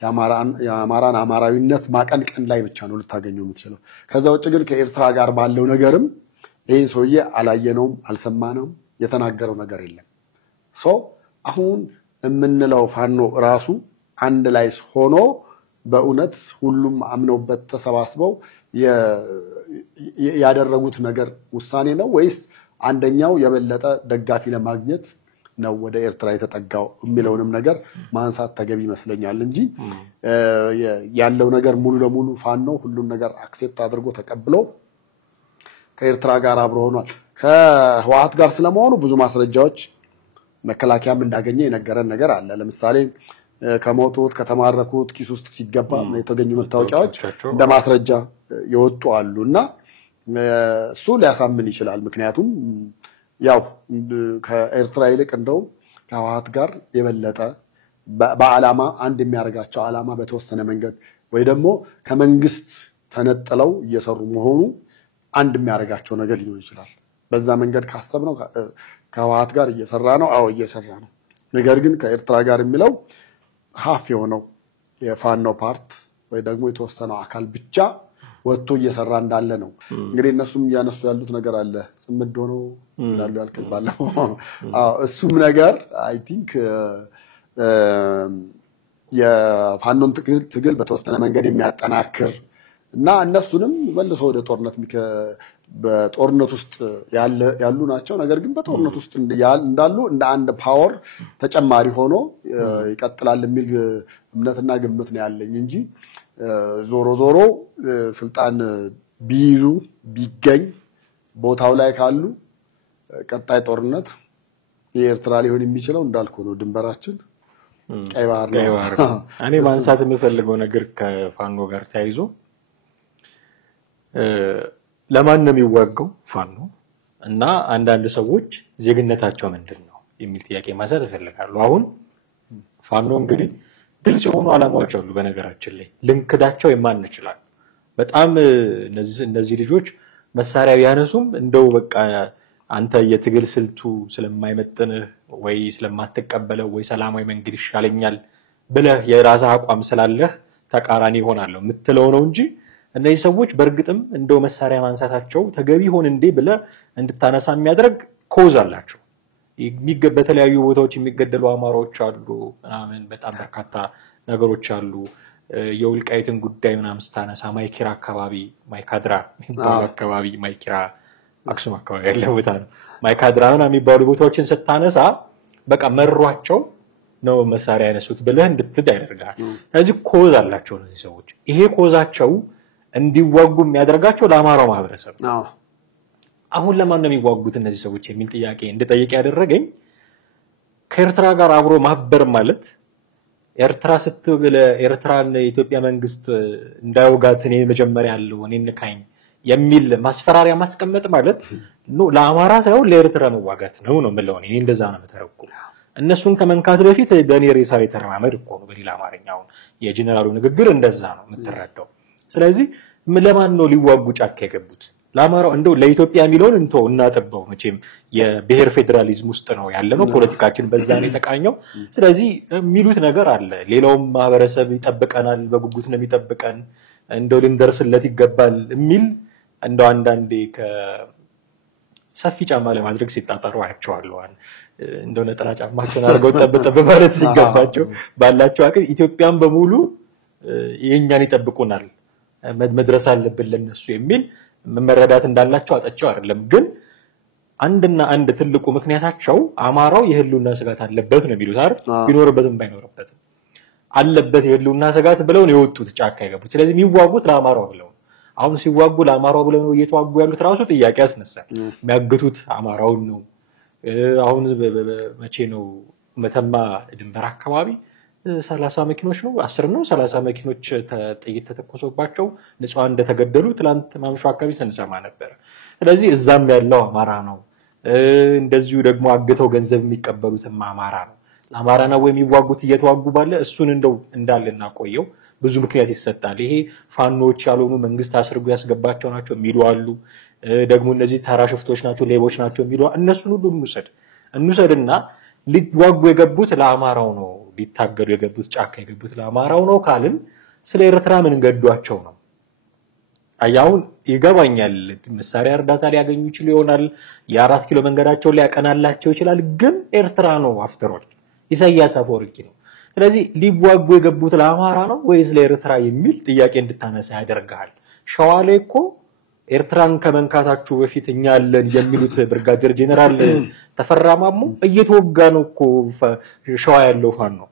የአማራን አማራዊነት ማቀንቀን ላይ ብቻ ነው ልታገኘው የምትችለው። ከዛ ውጭ ግን ከኤርትራ ጋር ባለው ነገርም ይሄ ሰውዬ አላየነውም፣ አልሰማነውም፣ የተናገረው ነገር የለም። አሁን የምንለው ፋኖ ራሱ አንድ ላይ ሆኖ በእውነት ሁሉም አምነውበት ተሰባስበው ያደረጉት ነገር ውሳኔ ነው ወይስ አንደኛው የበለጠ ደጋፊ ለማግኘት ነው ወደ ኤርትራ የተጠጋው የሚለውንም ነገር ማንሳት ተገቢ ይመስለኛል እንጂ ያለው ነገር ሙሉ ለሙሉ ፋኖ ሁሉን ነገር አክሴፕት አድርጎ ተቀብሎ ከኤርትራ ጋር አብሮ ሆኗል። ከህወሓት ጋር ስለመሆኑ ብዙ ማስረጃዎች መከላከያም እንዳገኘ የነገረን ነገር አለ። ለምሳሌ ከሞቱት ከተማረኩት ኪስ ውስጥ ሲገባ የተገኙ መታወቂያዎች እንደ ማስረጃ የወጡ አሉና እሱ ሊያሳምን ይችላል። ምክንያቱም ያው ከኤርትራ ይልቅ እንደው ከህወሓት ጋር የበለጠ በዓላማ አንድ የሚያደርጋቸው ዓላማ በተወሰነ መንገድ ወይ ደግሞ ከመንግስት ተነጥለው እየሰሩ መሆኑ አንድ የሚያደርጋቸው ነገር ሊሆን ይችላል። በዛ መንገድ ካሰብነው ከህወሓት ጋር እየሰራ ነው። አዎ እየሰራ ነው። ነገር ግን ከኤርትራ ጋር የሚለው ሀፍ የሆነው የፋኖ ፓርት ወይ ደግሞ የተወሰነው አካል ብቻ ወጥቶ እየሰራ እንዳለ ነው። እንግዲህ እነሱም ያነሱ ያሉት ነገር አለ ጽምዶ ነው ይላሉ ያልከባለው። እሱም ነገር አይ ቲንክ የፋኖን ትግል በተወሰነ መንገድ የሚያጠናክር እና እነሱንም መልሶ ወደ ጦርነት በጦርነት ውስጥ ያሉ ናቸው። ነገር ግን በጦርነት ውስጥ እንዳሉ እንደ አንድ ፓወር ተጨማሪ ሆኖ ይቀጥላል የሚል እምነትና ግምት ነው ያለኝ እንጂ ዞሮ ዞሮ ስልጣን ቢይዙ ቢገኝ ቦታው ላይ ካሉ ቀጣይ ጦርነት የኤርትራ ሊሆን የሚችለው እንዳልኩ ነው ድንበራችን ቀይ ባህር ነው። እኔ ማንሳት የምፈልገው ነገር ከፋኖ ጋር ተያይዞ ለማን ነው የሚዋጋው ፋኖ እና አንዳንድ ሰዎች ዜግነታቸው ምንድነው የሚል ጥያቄ ማንሳት እፈልጋለሁ። አሁን ፋኖ እንግዲህ ግልጽ የሆኑ ዓላማዎች አሉ። በነገራችን ላይ ልንክዳቸው የማንችላል በጣም እነዚህ ልጆች መሳሪያ ቢያነሱም እንደው በቃ አንተ የትግል ስልቱ ስለማይመጥንህ ወይ ስለማትቀበለው ወይ ሰላማዊ መንገድ ይሻለኛል ብለህ የራስህ አቋም ስላለህ ተቃራኒ ይሆናል የምትለው ነው እንጂ እነዚህ ሰዎች በእርግጥም እንደው መሳሪያ ማንሳታቸው ተገቢ ሆነ እንዴ ብለህ እንድታነሳ የሚያደርግ ኮዝ አላቸው። በተለያዩ ቦታዎች የሚገደሉ አማራዎች አሉ ምናምን በጣም በርካታ ነገሮች አሉ። የውልቃይትን ጉዳይ ምናምን ስታነሳ ማይኪራ አካባቢ ማይካድራ የሚባለው አካባቢ ማይኪራ አክሱም አካባቢ ያለ ቦታ ነው። ማይካድራ ምናምን የሚባሉ ቦታዎችን ስታነሳ በቃ መሯቸው ነው መሳሪያ ያነሱት ብለህ እንድትድ ያደርጋል። ስለዚህ ኮዝ አላቸው እነዚህ ሰዎች። ይሄ ኮዛቸው እንዲዋጉ የሚያደርጋቸው ለአማራው ማህበረሰብ ነው። አሁን ለማን ነው የሚዋጉት እነዚህ ሰዎች የሚል ጥያቄ እንድጠይቅ ያደረገኝ ከኤርትራ ጋር አብሮ ማበር ማለት ኤርትራ ስትብል ኤርትራን የኢትዮጵያ መንግስት እንዳይወጋት እኔ መጀመሪያ ያለው እኔ ንካኝ የሚል ማስፈራሪያ ማስቀመጥ ማለት ነው ለአማራ ሳይሆን ለኤርትራ መዋጋት ነው የምለው እኔ እንደዛ ነው የምተረጉመው። እነሱን ከመንካት በፊት በእኔ ሬሳ ላይ ተረማመድ እኮ ነው በሌላ አማርኛው የጄኔራሉ ንግግር እንደዛ ነው የምትረዳው። ስለዚህ ለማን ነው ሊዋጉ ጫካ የገቡት? ለአማራው እንደው ለኢትዮጵያ የሚለውን እናጥበው መቼም የብሔር ፌደራሊዝም ውስጥ ነው ያለነው ፖለቲካችን በዛ ነው የተቃኘው። ስለዚህ የሚሉት ነገር አለ ሌላውም ማህበረሰብ ይጠብቀናል በጉጉት ነው የሚጠብቀን እንደው ልንደርስለት ይገባል የሚል እንደው አንዳንዴ ከሰፊ ጫማ ለማድረግ ሲጣጣሩ አያቸዋለሁ። እንደው ነጠላ ጫማቸውን አድርገው ጠብጠብ ማለት ሲገባቸው ባላቸው አቅም ኢትዮጵያን በሙሉ የኛን ይጠብቁናል መድረስ አለብን ለነሱ የሚል መረዳት እንዳላቸው አጣቸው አይደለም። ግን አንድና አንድ ትልቁ ምክንያታቸው አማራው የህልውና ስጋት አለበት ነው የሚሉት አይደል? ቢኖርበትም ባይኖርበትም አለበት የህልውና ስጋት ብለው ነው የወጡት ጫካ የገቡት። ስለዚህ የሚዋጉት ለአማራው ብለው አሁን ሲዋጉ ለአማራው ብለው ነው እየተዋጉ ያሉት ራሱ ጥያቄ ያስነሳል። የሚያግቱት አማራውን ነው። አሁን መቼ ነው መተማ ድንበር አካባቢ 30 መኪኖች ነው 10 ነው 30 መኪኖች ጥይት ተተኮሰባቸው ንጹሃን እንደተገደሉ ትላንት ማምሻው አካባቢ ስንሰማ ነበር። ስለዚህ እዛም ያለው አማራ ነው። እንደዚሁ ደግሞ አግተው ገንዘብ የሚቀበሉትም አማራ ነው። ለአማራ ነው የሚዋጉት እየተዋጉ ባለ እሱን እንደው እንዳልና ቆየው ብዙ ምክንያት ይሰጣል። ይሄ ፋኖች ያልሆኑ መንግስት አስርጉ ያስገባቸው ናቸው የሚሉ አሉ። ደግሞ እነዚህ ተራሽፍቶች ናቸው ሌቦች ናቸው የሚሉ እነሱን ሁሉ እንውሰድና ሊዋጉ የገቡት ለአማራው ነው ሊታገሉ የገቡት ጫካ የገቡት ለአማራው ነው ካልን ስለ ኤርትራ ምን ገዷቸው ነው? አያውን ይገባኛል መሳሪያ እርዳታ ሊያገኙ ይችላል ይሆናል የ4 ኪሎ መንገዳቸው ሊያቀናላቸው ይችላል። ግን ኤርትራ ነው አፍተሮል ኢሳያስ አፈወርቂ ነው። ስለዚህ ሊዋጉ የገቡት ለአማራ ነው ወይስ ለኤርትራ የሚል ጥያቄ እንድታነሳ ያደርጋል። ሸዋ ላይ እኮ ኤርትራን ከመንካታችሁ በፊት እኛ አለን የሚሉት ብርጋዴር ጄኔራል ተፈራማሙ እየተወጋ ነው እኮ ሸዋ ያለው ፋኖ ነው።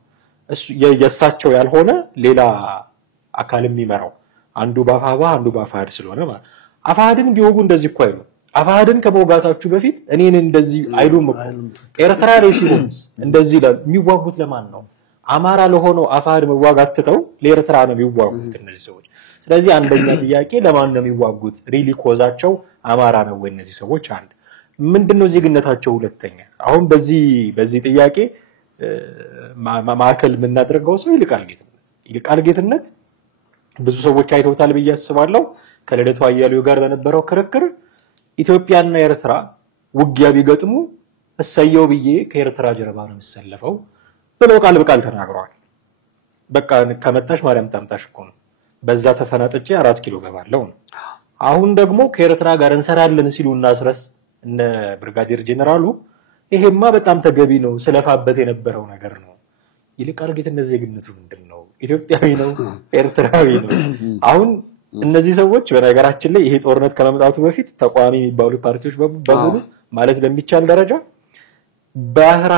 እሱ የሳቸው ያልሆነ ሌላ አካል የሚመራው አንዱ ባፋባ አንዱ ባፋድ ስለሆነ ማለት አፋድን ቢወጉ እንደዚህ እኮ አይሉ አፋድን ከመውጋታችሁ በፊት እኔን እንደዚህ አይሉም እኮ ኤርትራ ላይ ሲሆን እንደዚህ ይላል። የሚዋጉት ለማን ነው? አማራ ለሆነው አፋድ መዋጋት ትተው ለኤርትራ ነው የሚዋጉት እነዚህ ሰዎች። ስለዚህ አንደኛ ጥያቄ ለማን ነው የሚዋጉት? ሪሊ ኮዛቸው አማራ ነው ወይ እነዚህ ሰዎች? አንድ ምንድነው ዜግነታቸው? ሁለተኛ አሁን በዚህ ጥያቄ ማዕከል የምናደርገው ሰው ይልቃል ጌትነት ብዙ ሰዎች አይተውታል ብዬ አስባለሁ። ከልደቱ አያሌው ጋር በነበረው ክርክር ኢትዮጵያና ኤርትራ ውጊያ ቢገጥሙ እሰየው ብዬ ከኤርትራ ጀርባ ነው የምሰለፈው ብሎ ቃል በቃል ተናግረዋል። በቃ ከመጣሽ ማርያም ታምጣሽ እኮ ነው። በዛ ተፈናጥጬ 4 ኪሎ ገባለው ነው። አሁን ደግሞ ከኤርትራ ጋር እንሰራለን ሲሉና አስረስ እነ ብርጋዴር ጄኔራሉ ይሄማ በጣም ተገቢ ነው ስለፋበት የነበረው ነገር ነው። ይልቃል ጌትነት ዜግነቱ ምንድነው? ኢትዮጵያዊ ነው ኤርትራዊ ነው? አሁን እነዚህ ሰዎች በነገራችን ላይ ይሄ ጦርነት ከመምጣቱ በፊት ተቋሚ የሚባሉ ፓርቲዎች በሙሉ ማለት በሚቻል ደረጃ ባህር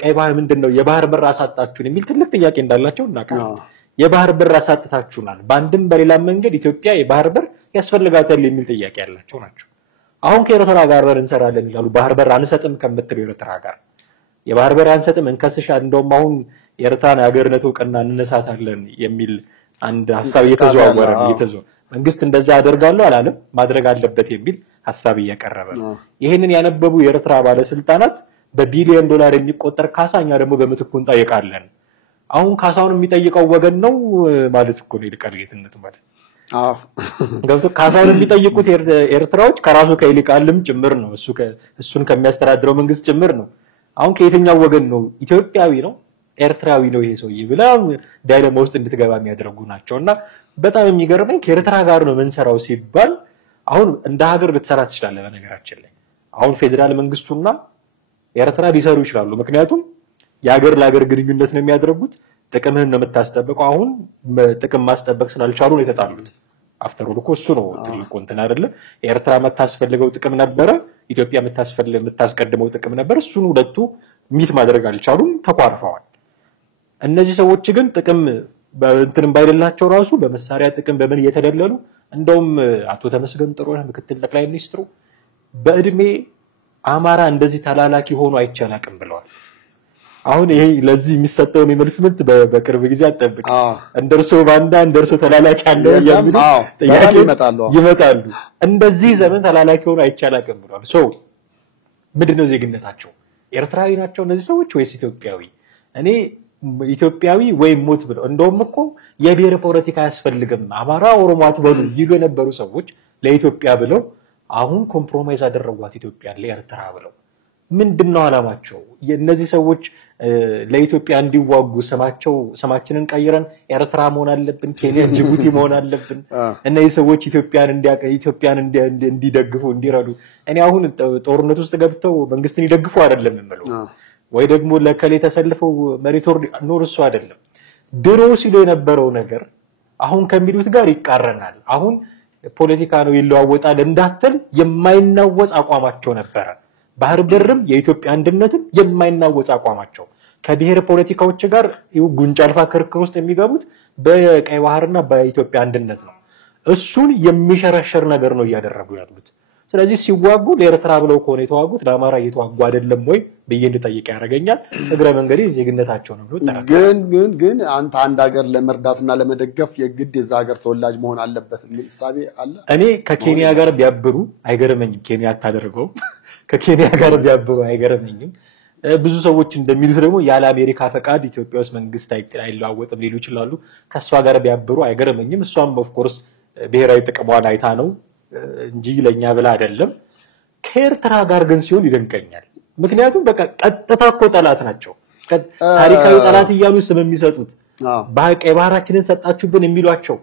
ቀይ ባህር ምንድነው የባህር በር አሳጣችሁን የሚል ትልቅ ጥያቄ እንዳላቸው እናውቃለን። የባህር በር አሳጥታችሁናል፣ በአንድም በሌላ መንገድ ኢትዮጵያ የባህር በር ያስፈልጋታል የሚል ጥያቄ ያላቸው ናቸው። አሁን ከኤርትራ ጋር እንሰራለን ይላሉ። ባህር በር አንሰጥም ከምትለው ኤርትራ ጋር የባህር በር አንሰጥም እንከስሻለን፣ እንደውም አሁን ኤርትራን ሀገርነቱ ቀና እንነሳታለን የሚል አንድ ሐሳብ እየተዘዋወረ ነው። መንግስት እንደዛ ያደርጋሉ አላለም፣ ማድረግ አለበት የሚል ሐሳብ እያቀረበ ነው። ይሄንን ያነበቡ የኤርትራ ባለስልጣናት በቢሊዮን ዶላር የሚቆጠር ካሳኛ ደግሞ በምትኩ እንጠይቃለን። አሁን ካሳውን የሚጠይቀው ወገን ነው ማለት እኮ ነው ይልቃል ጌትነት ማለት። ገብቶ ካሳውን የሚጠይቁት ኤርትራዎች ከራሱ ከይልቃልም ጭምር ነው፣ እሱን ከሚያስተዳድረው መንግስት ጭምር ነው። አሁን ከየትኛው ወገን ነው? ኢትዮጵያዊ ነው ኤርትራዊ ነው ይሄ ሰውዬ ብላ ዳይለማ ውስጥ እንድትገባ የሚያደርጉ ናቸውና በጣም የሚገርመኝ ከኤርትራ ጋር ነው መንሰራው ሲባል አሁን እንደ ሀገር ልትሰራ ትችላለህ። በነገራችን ላይ አሁን ፌደራል መንግስቱና ኤርትራ ሊሰሩ ይችላሉ። ምክንያቱም የሀገር ለሀገር ግንኙነት ነው የሚያደርጉት። ጥቅምህን ነው የምታስጠብቀው። አሁን ጥቅም ማስጠበቅ ስላልቻሉ ነው የተጣሉት። አፍተር ኦል እኮ እሱ ነው ትልቁ እንትን አይደለ? ኤርትራ የምታስፈልገው ጥቅም ነበረ፣ ኢትዮጵያ የምታስቀድመው ጥቅም ነበር። እሱን ሁለቱ ሚት ማድረግ አልቻሉም፣ ተኳርፈዋል። እነዚህ ሰዎች ግን ጥቅም በእንትን ባይደላቸው ራሱ በመሳሪያ ጥቅም በምን እየተደለሉ እንደውም አቶ ተመስገን ጥሩነህ ምክትል ጠቅላይ ሚኒስትሩ በእድሜ አማራ እንደዚህ ተላላኪ ሆኖ አይቻላቅም ብለዋል። አሁን ይሄ ለዚህ የሚሰጠው መልስምንት በቅርብ ጊዜ አጠብቅ እንደርሶ ባንዳ እንደርሶ ተላላኪ ያለው የሚሉ ጥያቄ ይመጣሉ። እንደዚህ ዘመን ተላላኪ ሆኖ አይቻላቅም ብለዋል። ሶ ምንድነው ዜግነታቸው? ኤርትራዊ ናቸው እነዚህ ሰዎች ወይስ ኢትዮጵያዊ? እኔ ኢትዮጵያዊ ወይ ሞት ብለው እንደውም እኮ የብሔር ፖለቲካ ያስፈልግም አማራ ኦሮሞ አትበሉ ይሉ የነበሩ ሰዎች ለኢትዮጵያ ብለው አሁን ኮምፕሮማይዝ አደረጓት ኢትዮጵያን ለኤርትራ ብለው። ምንድነው አላማቸው? የነዚህ ሰዎች ለኢትዮጵያ እንዲዋጉ ስማችንን ቀይረን ኤርትራ መሆን አለብን፣ ኬንያ፣ ጅቡቲ መሆን አለብን። እነዚህ ሰዎች ኢትዮጵያን እንዲደግፉ እንዲረዱ። እኔ አሁን ጦርነት ውስጥ ገብተው መንግስትን ይደግፉ አይደለም የምለው ወይ ደግሞ ለከሌ ተሰልፈው መሪቶር ኖር እሱ አይደለም። ድሮ ሲሉ የነበረው ነገር አሁን ከሚሉት ጋር ይቃረናል። አሁን ፖለቲካ ነው ይለዋወጣል እንዳትል የማይናወጽ አቋማቸው ነበረ። ባህር በርም የኢትዮጵያ አንድነትም የማይናወጽ አቋማቸው ከብሔር ፖለቲካዎች ጋር ጉንጫ አልፋ ክርክር ውስጥ የሚገቡት በቀይ ባህርና በኢትዮጵያ አንድነት ነው። እሱን የሚሸረሸር ነገር ነው እያደረጉ ያሉት። ስለዚህ ሲዋጉ ለኤርትራ ብለው ከሆነ የተዋጉት ለአማራ እየተዋጉ አይደለም ወይ ብዬ እንድጠይቅ ያደርገኛል። እግረ መንገዴ ዜግነታቸው ነው ብሎ ተናገረ። ግን አንተ አንድ ሀገር ለመርዳትና ለመደገፍ የግድ የዛ ሀገር ተወላጅ መሆን አለበት የሚል እሳቤ አለ። እኔ ከኬንያ ጋር ቢያብሩ አይገርመኝም። ኬንያ አታደርገው። ከኬንያ ጋር ቢያብሩ አይገርመኝም። ብዙ ሰዎች እንደሚሉት ደግሞ ያለ አሜሪካ ፈቃድ ኢትዮጵያ ውስጥ መንግስት አይለዋወጥም ሊሉ ይችላሉ። ከሷ ጋር ቢያብሩ አይገርመኝም። እሷም ኦፍ ኮርስ ብሔራዊ ጥቅሟን አይታ ነው እንጂ ለኛ ብላ አይደለም። ከኤርትራ ጋር ግን ሲሆን ይደንቀኛል። ምክንያቱም በቃ ቀጥታ እኮ ጠላት ናቸው። ታሪካዊ ጠላት እያሉ ስም የሚሰጡት በቀይ ባህራችንን ሰጣችሁብን የሚሏቸው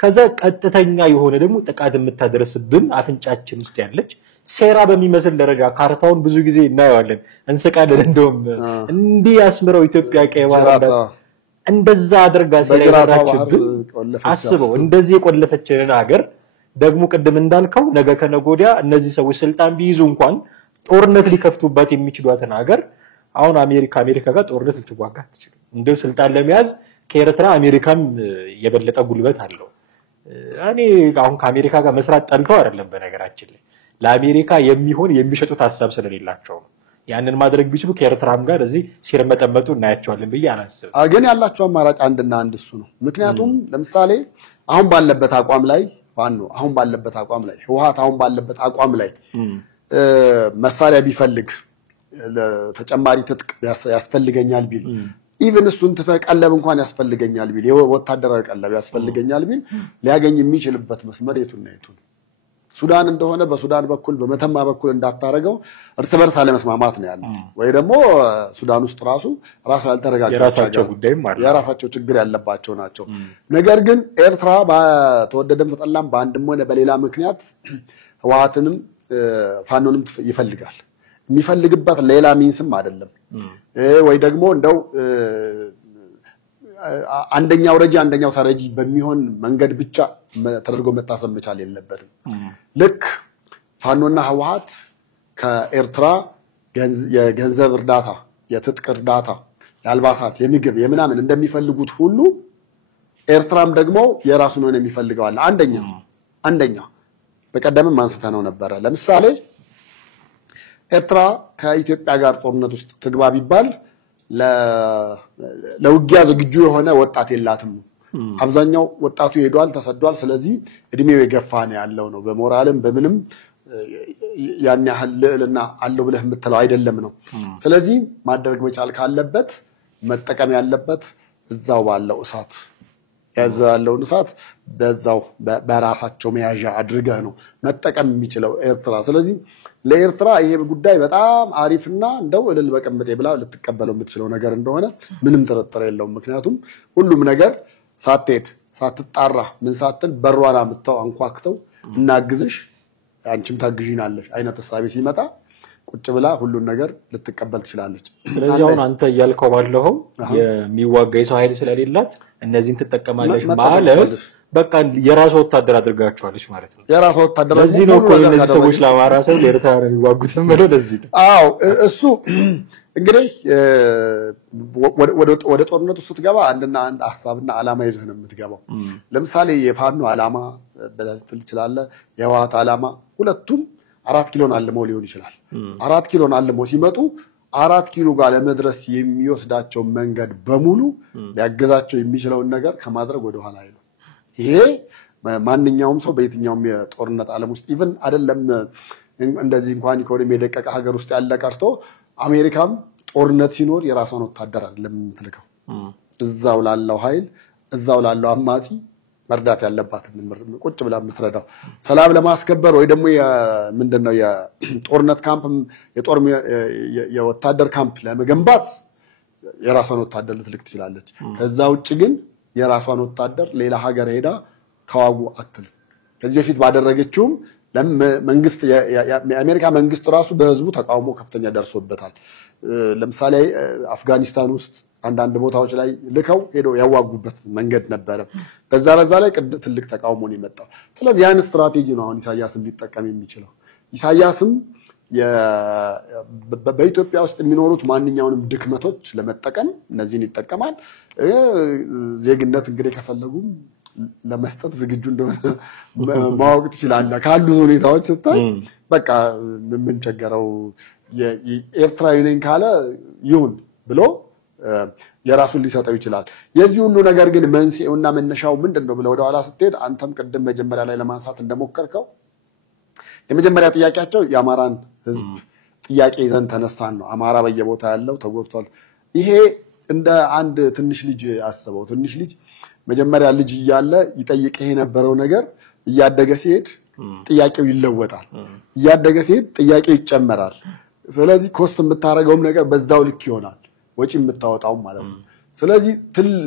ከዛ ቀጥተኛ የሆነ ደግሞ ጥቃት የምታደርስብን አፍንጫችን ውስጥ ያለች ሴራ በሚመስል ደረጃ ካርታውን ብዙ ጊዜ እናየዋለን፣ እንስቃለን። እንደውም እንዲህ ያስምረው ኢትዮጵያ ቀይ ባህር እንደዛ አድርጋ ሲራራችብን አስበው እንደዚህ የቆለፈችንን ሀገር ደግሞ ቅድም እንዳልከው ነገ ከነጎዲያ እነዚህ ሰዎች ስልጣን ቢይዙ እንኳን ጦርነት ሊከፍቱባት የሚችሏትን ሀገር አሁን አሜሪካ ጋር ጦርነት ልትዋጋ አትችልም። እንደው ስልጣን ለመያዝ ከኤርትራ አሜሪካም የበለጠ ጉልበት አለው። እኔ አሁን ከአሜሪካ ጋር መስራት ጠልተው አይደለም፣ በነገራችን ላይ ለአሜሪካ የሚሆን የሚሸጡት ሐሳብ ስለሌላቸው ነው። ያንን ማድረግ ቢችሉ ከኤርትራም ጋር እዚህ ሲርመጠመጡ እናያቸዋለን ብዬ አላስብም። ግን ያላቸው አማራጭ አንድና አንድ እሱ ነው። ምክንያቱም ለምሳሌ አሁን ባለበት አቋም ላይ አሁን ባለበት አቋም ላይ ህወሓት አሁን ባለበት አቋም ላይ መሳሪያ ቢፈልግ ለተጨማሪ ትጥቅ ያስፈልገኛል ቢል ኢቭን እሱን ተቀለብ እንኳን ያስፈልገኛል ቢል የወታደራዊ ቀለብ ያስፈልገኛል ቢል ሊያገኝ የሚችልበት መስመር የቱና የቱ ሱዳን እንደሆነ በሱዳን በኩል በመተማ በኩል እንዳታረገው እርስ በርስ አለመስማማት ነው ያለው ወይ ደግሞ ሱዳን ውስጥ ራሱ የራሳቸው ችግር ያለባቸው ናቸው ነገር ግን ኤርትራ በተወደደም ተጠላም በአንድም ሆነ በሌላ ምክንያት ህወሓትንም ፋኖንም ይፈልጋል የሚፈልግበት ሌላ ሚንስም አይደለም ወይ ደግሞ እንደው አንደኛው ረጂ አንደኛው ተረጂ በሚሆን መንገድ ብቻ ተደርጎ መታሰብ መቻል የለበትም ልክ ፋኖና ህወሓት ከኤርትራ የገንዘብ እርዳታ የትጥቅ እርዳታ የአልባሳት የምግብ የምናምን እንደሚፈልጉት ሁሉ ኤርትራም ደግሞ የራሱን ነው የሚፈልገው አለ አንደኛ በቀደምም አንስተነው ነበር ለምሳሌ ኤርትራ ከኢትዮጵያ ጋር ጦርነት ውስጥ ትግባ ቢባል ለውጊያ ዝግጁ የሆነ ወጣት የላትም አብዛኛው ወጣቱ ሄዷል ተሰዷል ስለዚህ እድሜው የገፋ ነው ያለው ነው በሞራልም በምንም ያን ያህል ልዕልና አለው ብለህ የምትለው አይደለም ነው ስለዚህ ማድረግ መቻል ካለበት መጠቀም ያለበት እዛው ባለው እሳት ያዛለው እሳት በዛው በራሳቸው መያዣ አድርገህ ነው መጠቀም የሚችለው ኤርትራ ስለዚህ ለኤርትራ ይሄ ጉዳይ በጣም አሪፍና እንደው እልል በቀምጤ ብላ ልትቀበለው የምትችለው ነገር እንደሆነ ምንም ጥርጥር የለውም ምክንያቱም ሁሉም ነገር ሳትሄድ ሳትጣራ ምን ሳትል በሯና መተው አንኳክተው እናግዝሽ አንቺም ታግዢናለሽ አይነት ሐሳብ ሲመጣ ቁጭ ብላ ሁሉን ነገር ልትቀበል ትችላለች ስለዚህ አሁን አንተ ያልከው ባለው የሚዋጋ የሰው ኃይል ስለሌላት እነዚህን ተጠቀማለሽ ማለት በቃ የራስ ወታደር አድርጋቸዋለች ማለት ነው የራስ ወታደር ለዚህ ነው እኮ እነዚህ ሰዎች ለአማራ ሰው ለኤርትራ የሚዋጉት ማለት ለዚህ ነው አዎ እሱ እንግዲህ ወደ ጦርነቱ ስትገባ አንድና አንድ ሐሳብና ዓላማ ይዘህ ነው የምትገባው ለምሳሌ የፋኖ ዓላማ በለልትል ይችላል የህወሓት ዓላማ ሁለቱም 4 ኪሎን አልሞ ሊሆን ይችላል 4 ኪሎን አልሞ ሲመጡ 4 ኪሎ ጋር ለመድረስ የሚወስዳቸው መንገድ በሙሉ ሊያገዛቸው የሚችለውን ነገር ከማድረግ ወደ ኋላ አይሉ ይሄ ማንኛውም ሰው በየትኛውም የጦርነት ዓለም ውስጥ ኢቭን አይደለም እንደዚህ እንኳን ኢኮኖሚ የደቀቀ ሀገር ውስጥ ያለ ቀርቶ አሜሪካም ጦርነት ሲኖር የራሷን ወታደር አይደለም የምትልከው እዛው ላለው ኃይል እዛው ላለው አማጺ መርዳት ያለባት ቁጭ ብላ የምትረዳው ሰላም ለማስከበር ወይ ደግሞ ምንድነው የጦርነት ካምፕ የወታደር ካምፕ ለመገንባት የራሷን ወታደር ልትልክ ትችላለች ከዛ ውጭ ግን የራሷን ወታደር ሌላ ሀገር ሄዳ ተዋጉ አትል ከዚህ በፊት ባደረገችውም መንግስት የአሜሪካ መንግስት ራሱ በህዝቡ ተቃውሞ ከፍተኛ ደርሶበታል ለምሳሌ አፍጋኒስታን ውስጥ አንዳንድ ቦታዎች ላይ ልከው ሄዶ ያዋጉበት መንገድ ነበር በዛ ላይ ትልቅ ተቃውሞ ነው የመጣው ስለዚህ ያን ስትራቴጂ ነው አሁን ኢሳያስም ሊጠቀም የሚችለው ኢሳያስም በኢትዮጵያ ውስጥ የሚኖሩት ማንኛውንም ድክመቶች ለመጠቀም እነዚህን ይጠቀማል ዜግነት እንግዲህ ከፈለጉም ለመስጠት ዝግጁ እንደሆነ ማወቅ ትችላለህ ካሉ ሁኔታዎች ስታይ በቃ ምን ቸገረው የኤርትራዊ ነኝ ካለ ይሁን ብሎ የራሱን ሊሰጠው ይችላል የዚህ ሁሉ ነገር ግን መንስኤውና መነሻው ምንድነው ብለው ወደ ኋላ ስትሄድ አንተም ቀደም መጀመሪያ ላይ ለማንሳት እንደሞከርከው የመጀመሪያ ጥያቄያቸው የአማራን ህዝብ ጥያቄ ይዘን ተነሳን ነው አማራ በየቦታ ያለው ተጎድቷል ይሄ እንደ አንድ ትንሽ ልጅ አስበው ትንሽ ልጅ መጀመሪያ ልጅ ይያለ ይጠይቅ የነበረው ነገር እያደገ ሲሄድ ጥያቄው ይለወጣል እያደገ ሲሄድ ጥያቄው ይጨመራል ስለዚህ ኮስት የምታረገው ነገር በዛው ልክ ይሆናል ወጪ የምታወጣው ማለት ነው ስለዚህ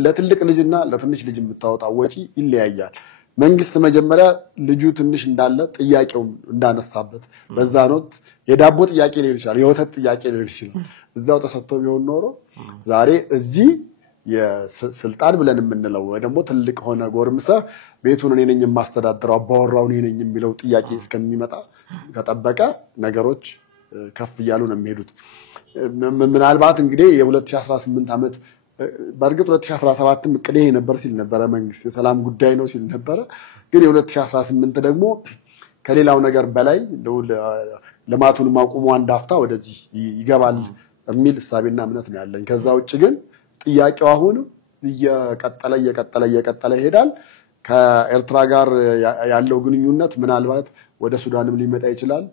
ለትልቅ ልጅና ለትንሽ ልጅ የምታወጣው ወጪ ይለያያል መንግስት መጀመሪያ ልጁ ትንሽ እንዳለ ጥያቄው እንዳነሳበት በዛ ነው የዳቦ ጥያቄ ሊሆን ይችላል የወተት ጥያቄ ሊሆን ይችላል እዛው ተሰጥቶ ቢሆን ኖሮ ዛሬ እዚህ የስልጣን ብለን የምንለው ወይ ደግሞ ትልቅ ሆነ ጎርምሰ ቤቱን እኔ ነኝ የማስተዳድረው አባወራው እኔ ነኝ የሚለው ጥያቄ እስከሚመጣ ከጠበቀ ነገሮች ከፍ ይያሉ ነው የሚሄዱት ምናልባት እንግዲህ የ2018 ዓመት በርግጥ 2017 እቅዴ ነበር ሲል ነበር መንግስት የሰላም ጉዳይ ነው ሲል ነበር ግን የ2018 ደግሞ ከሌላው ነገር በላይ ለማቱን ማቆሙ አንድ አፍታ ወደዚህ ይገባል የሚል ሐሳብና እምነት ነው ያለኝ ከዛ ውጭ ግን ጥያቄው አሁን እየቀጠለ ይሄዳል ከኤርትራ ጋር ያለው ግንኙነት ምናልባት ወደ ሱዳንም ሊመጣ ይችላል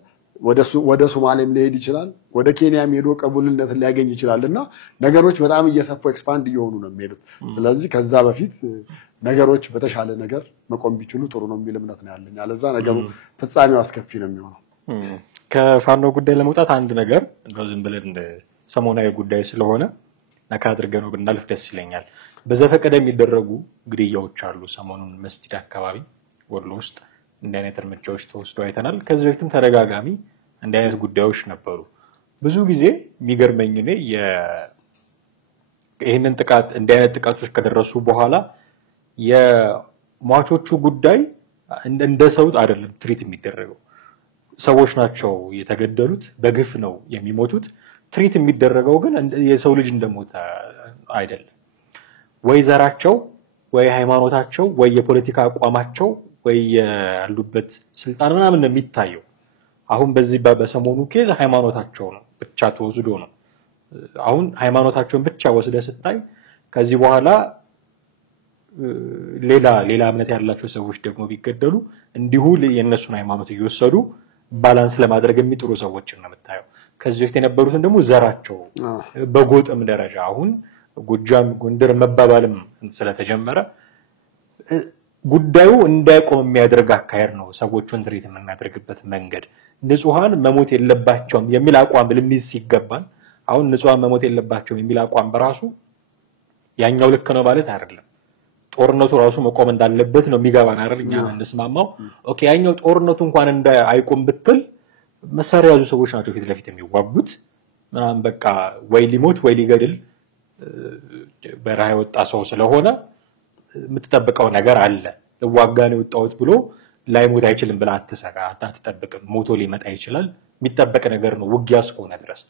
ወደ ሶማሌም ሊሄድ ይችላል ወደ ኬንያም ሄዶ ቀቡልነት ሊያገኝ ይችላልና ነገሮች በጣም እየሰፉ ኤክስፓንድ እየሆኑ ነው የሚሄዱት ስለዚህ ከዛ በፊት ነገሮች በተሻለ ነገር መቆም ቢችሉ ጥሩ ነው የሚል እምነት ነው ያለኝ አለዛ ነገሩ ፍጻሜው አስከፊ ነው የሚሆነው ከፋኖ ጉዳይ ለመውጣት አንድ ነገር ነው ዝም ብለን ሰሞናዊ ጉዳይ ስለሆነ ነካ አድርገን ነው ብናልፍ ደስ ይለኛል በዘፈቀደ የሚደረጉ ግድያዎች አሉ ሰሞኑን መስጂድ አካባቢ ወሎ ውስጥ እንደ አይነት እርምጃዎች ተወስደው አይተናል ከዚህ በፊትም ተደጋጋሚ እንደ አይነት ጉዳዮች ነበሩ ብዙ ጊዜ የሚገርመኝ እኔ ይሄንን ጥቃት እንደ አይነት ጥቃቶች ከደረሱ በኋላ የሟቾቹ ጉዳይ እንደ ሰው አይደለም ትሪት የሚደረገው ሰዎች ናቸው የተገደሉት በግፍ ነው የሚሞቱት ትሪት የሚደረገው ግን የሰው ልጅ እንደሞተ አይደለም ወይ ዘራቸው ወይ ሃይማኖታቸው ወይ የፖለቲካ አቋማቸው ወይ ያሉበት ስልጣን ምናምን ነው የሚታየው አሁን በዚህ በሰሞኑ ኬዝ ሃይማኖታቸው ነው ብቻ ተወስዶ ነው አሁን ሃይማኖታቸውን ብቻ ወስደ ስታይ ከዚህ በኋላ ሌላ እምነት ያላቸው ሰዎች ደግሞ ቢገደሉ እንዲሁ የነሱን ሃይማኖት እየወሰዱ ባላንስ ለማድረግ የሚጥሩ ሰዎች ነው የምታየው ከዚህ በፊት የነበሩትን ደግሞ ዘራቸው በጎጥም ደረጃ አሁን ጎጃም ጎንደር መባባልም ስለተጀመረ ጉዳዩ እንዳይቆም የሚያደርግ አካሄድ ነው ሰዎችን ትሪት የምናደርግበት መንገድ ንጹሃን መሞት የለባቸውም የሚል አቋም ልንይዝ ሲገባን አሁን ንጹሃን መሞት የለባቸውም የሚል አቋም በራሱ ያኛው ልክ ነው ማለት አይደለም ጦርነቱ ራሱ መቆም እንዳለበት ነው የሚገባን አይደል እኛ እንስማማው ኦኬ ያኛው ጦርነቱ እንኳን አይቆም ብትል መሳሪያ ያዙ ሰዎች ናቸው ፊት ለፊት የሚዋጉት ምናምን በቃ ወይ ሊሞት ወይ ሊገድል በራይ ወጣ ሰው ስለሆነ የምትጠብቀው ነገር አለ ለዋጋን የወጣውት ብሎ ላይሞት አይችልም ብላ አትጠብቅም ሞቶ ሊመጣ ይችላል የሚጠበቅ ነገር ነው ውጊያ እስከሆነ ድረስ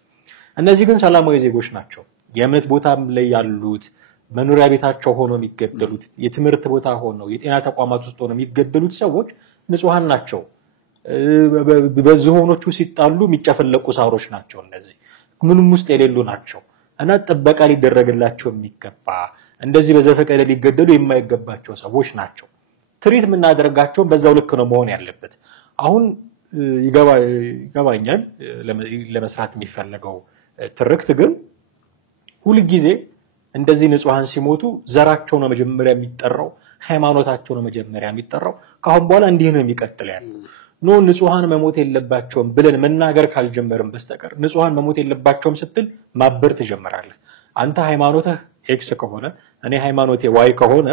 እነዚህ ግን ሰላማዊ ዜጎች ናቸው የእምነት ቦታም ላይ ያሉት መኖሪያ ቤታቸው ሆኖ የሚገደሉት የትምህርት ቦታ ሆኖ የጤና ተቋማት ውስጥ ሆኖ የሚገደሉት ሰዎች ንጹሃን ናቸው በዝሆኖቹ ሲጣሉ የሚጨፈለቁ ሳሮች ናቸው እነዚህ ምንም ውስጥ የሌሉ ናቸው እና ጥበቃ ሊደረግላቸው የሚገባ እንደዚህ በዘፈቀደ ሊገደሉ የማይገባቸው ሰዎች ናቸው ትሪት የምናደርጋቸው በዛው ልክ ነው መሆን ያለበት አሁን ይገባኛል ለመስራት የሚፈልገው ትርክት ግን ሁሉ ጊዜ እንደዚህ ንጹሃን ሲሞቱ ዘራቸው ነው መጀመሪያ የሚጠራው ሃይማኖታቸው ነው መጀመሪያ የሚጠራው ካሁን በኋላ እንዲህ ነው የሚቀጥል ያለው ነው ንጹሃን መሞት የለባቸውም ብለን መናገር ካልጀመርን በስተቀር ንጹሃን መሞት የለባቸውም ስትል ማበር ትጀምራለህ አንተ ሃይማኖትህ ኤክስ ከሆነ እኔ ሃይማኖቴ ዋይ ከሆነ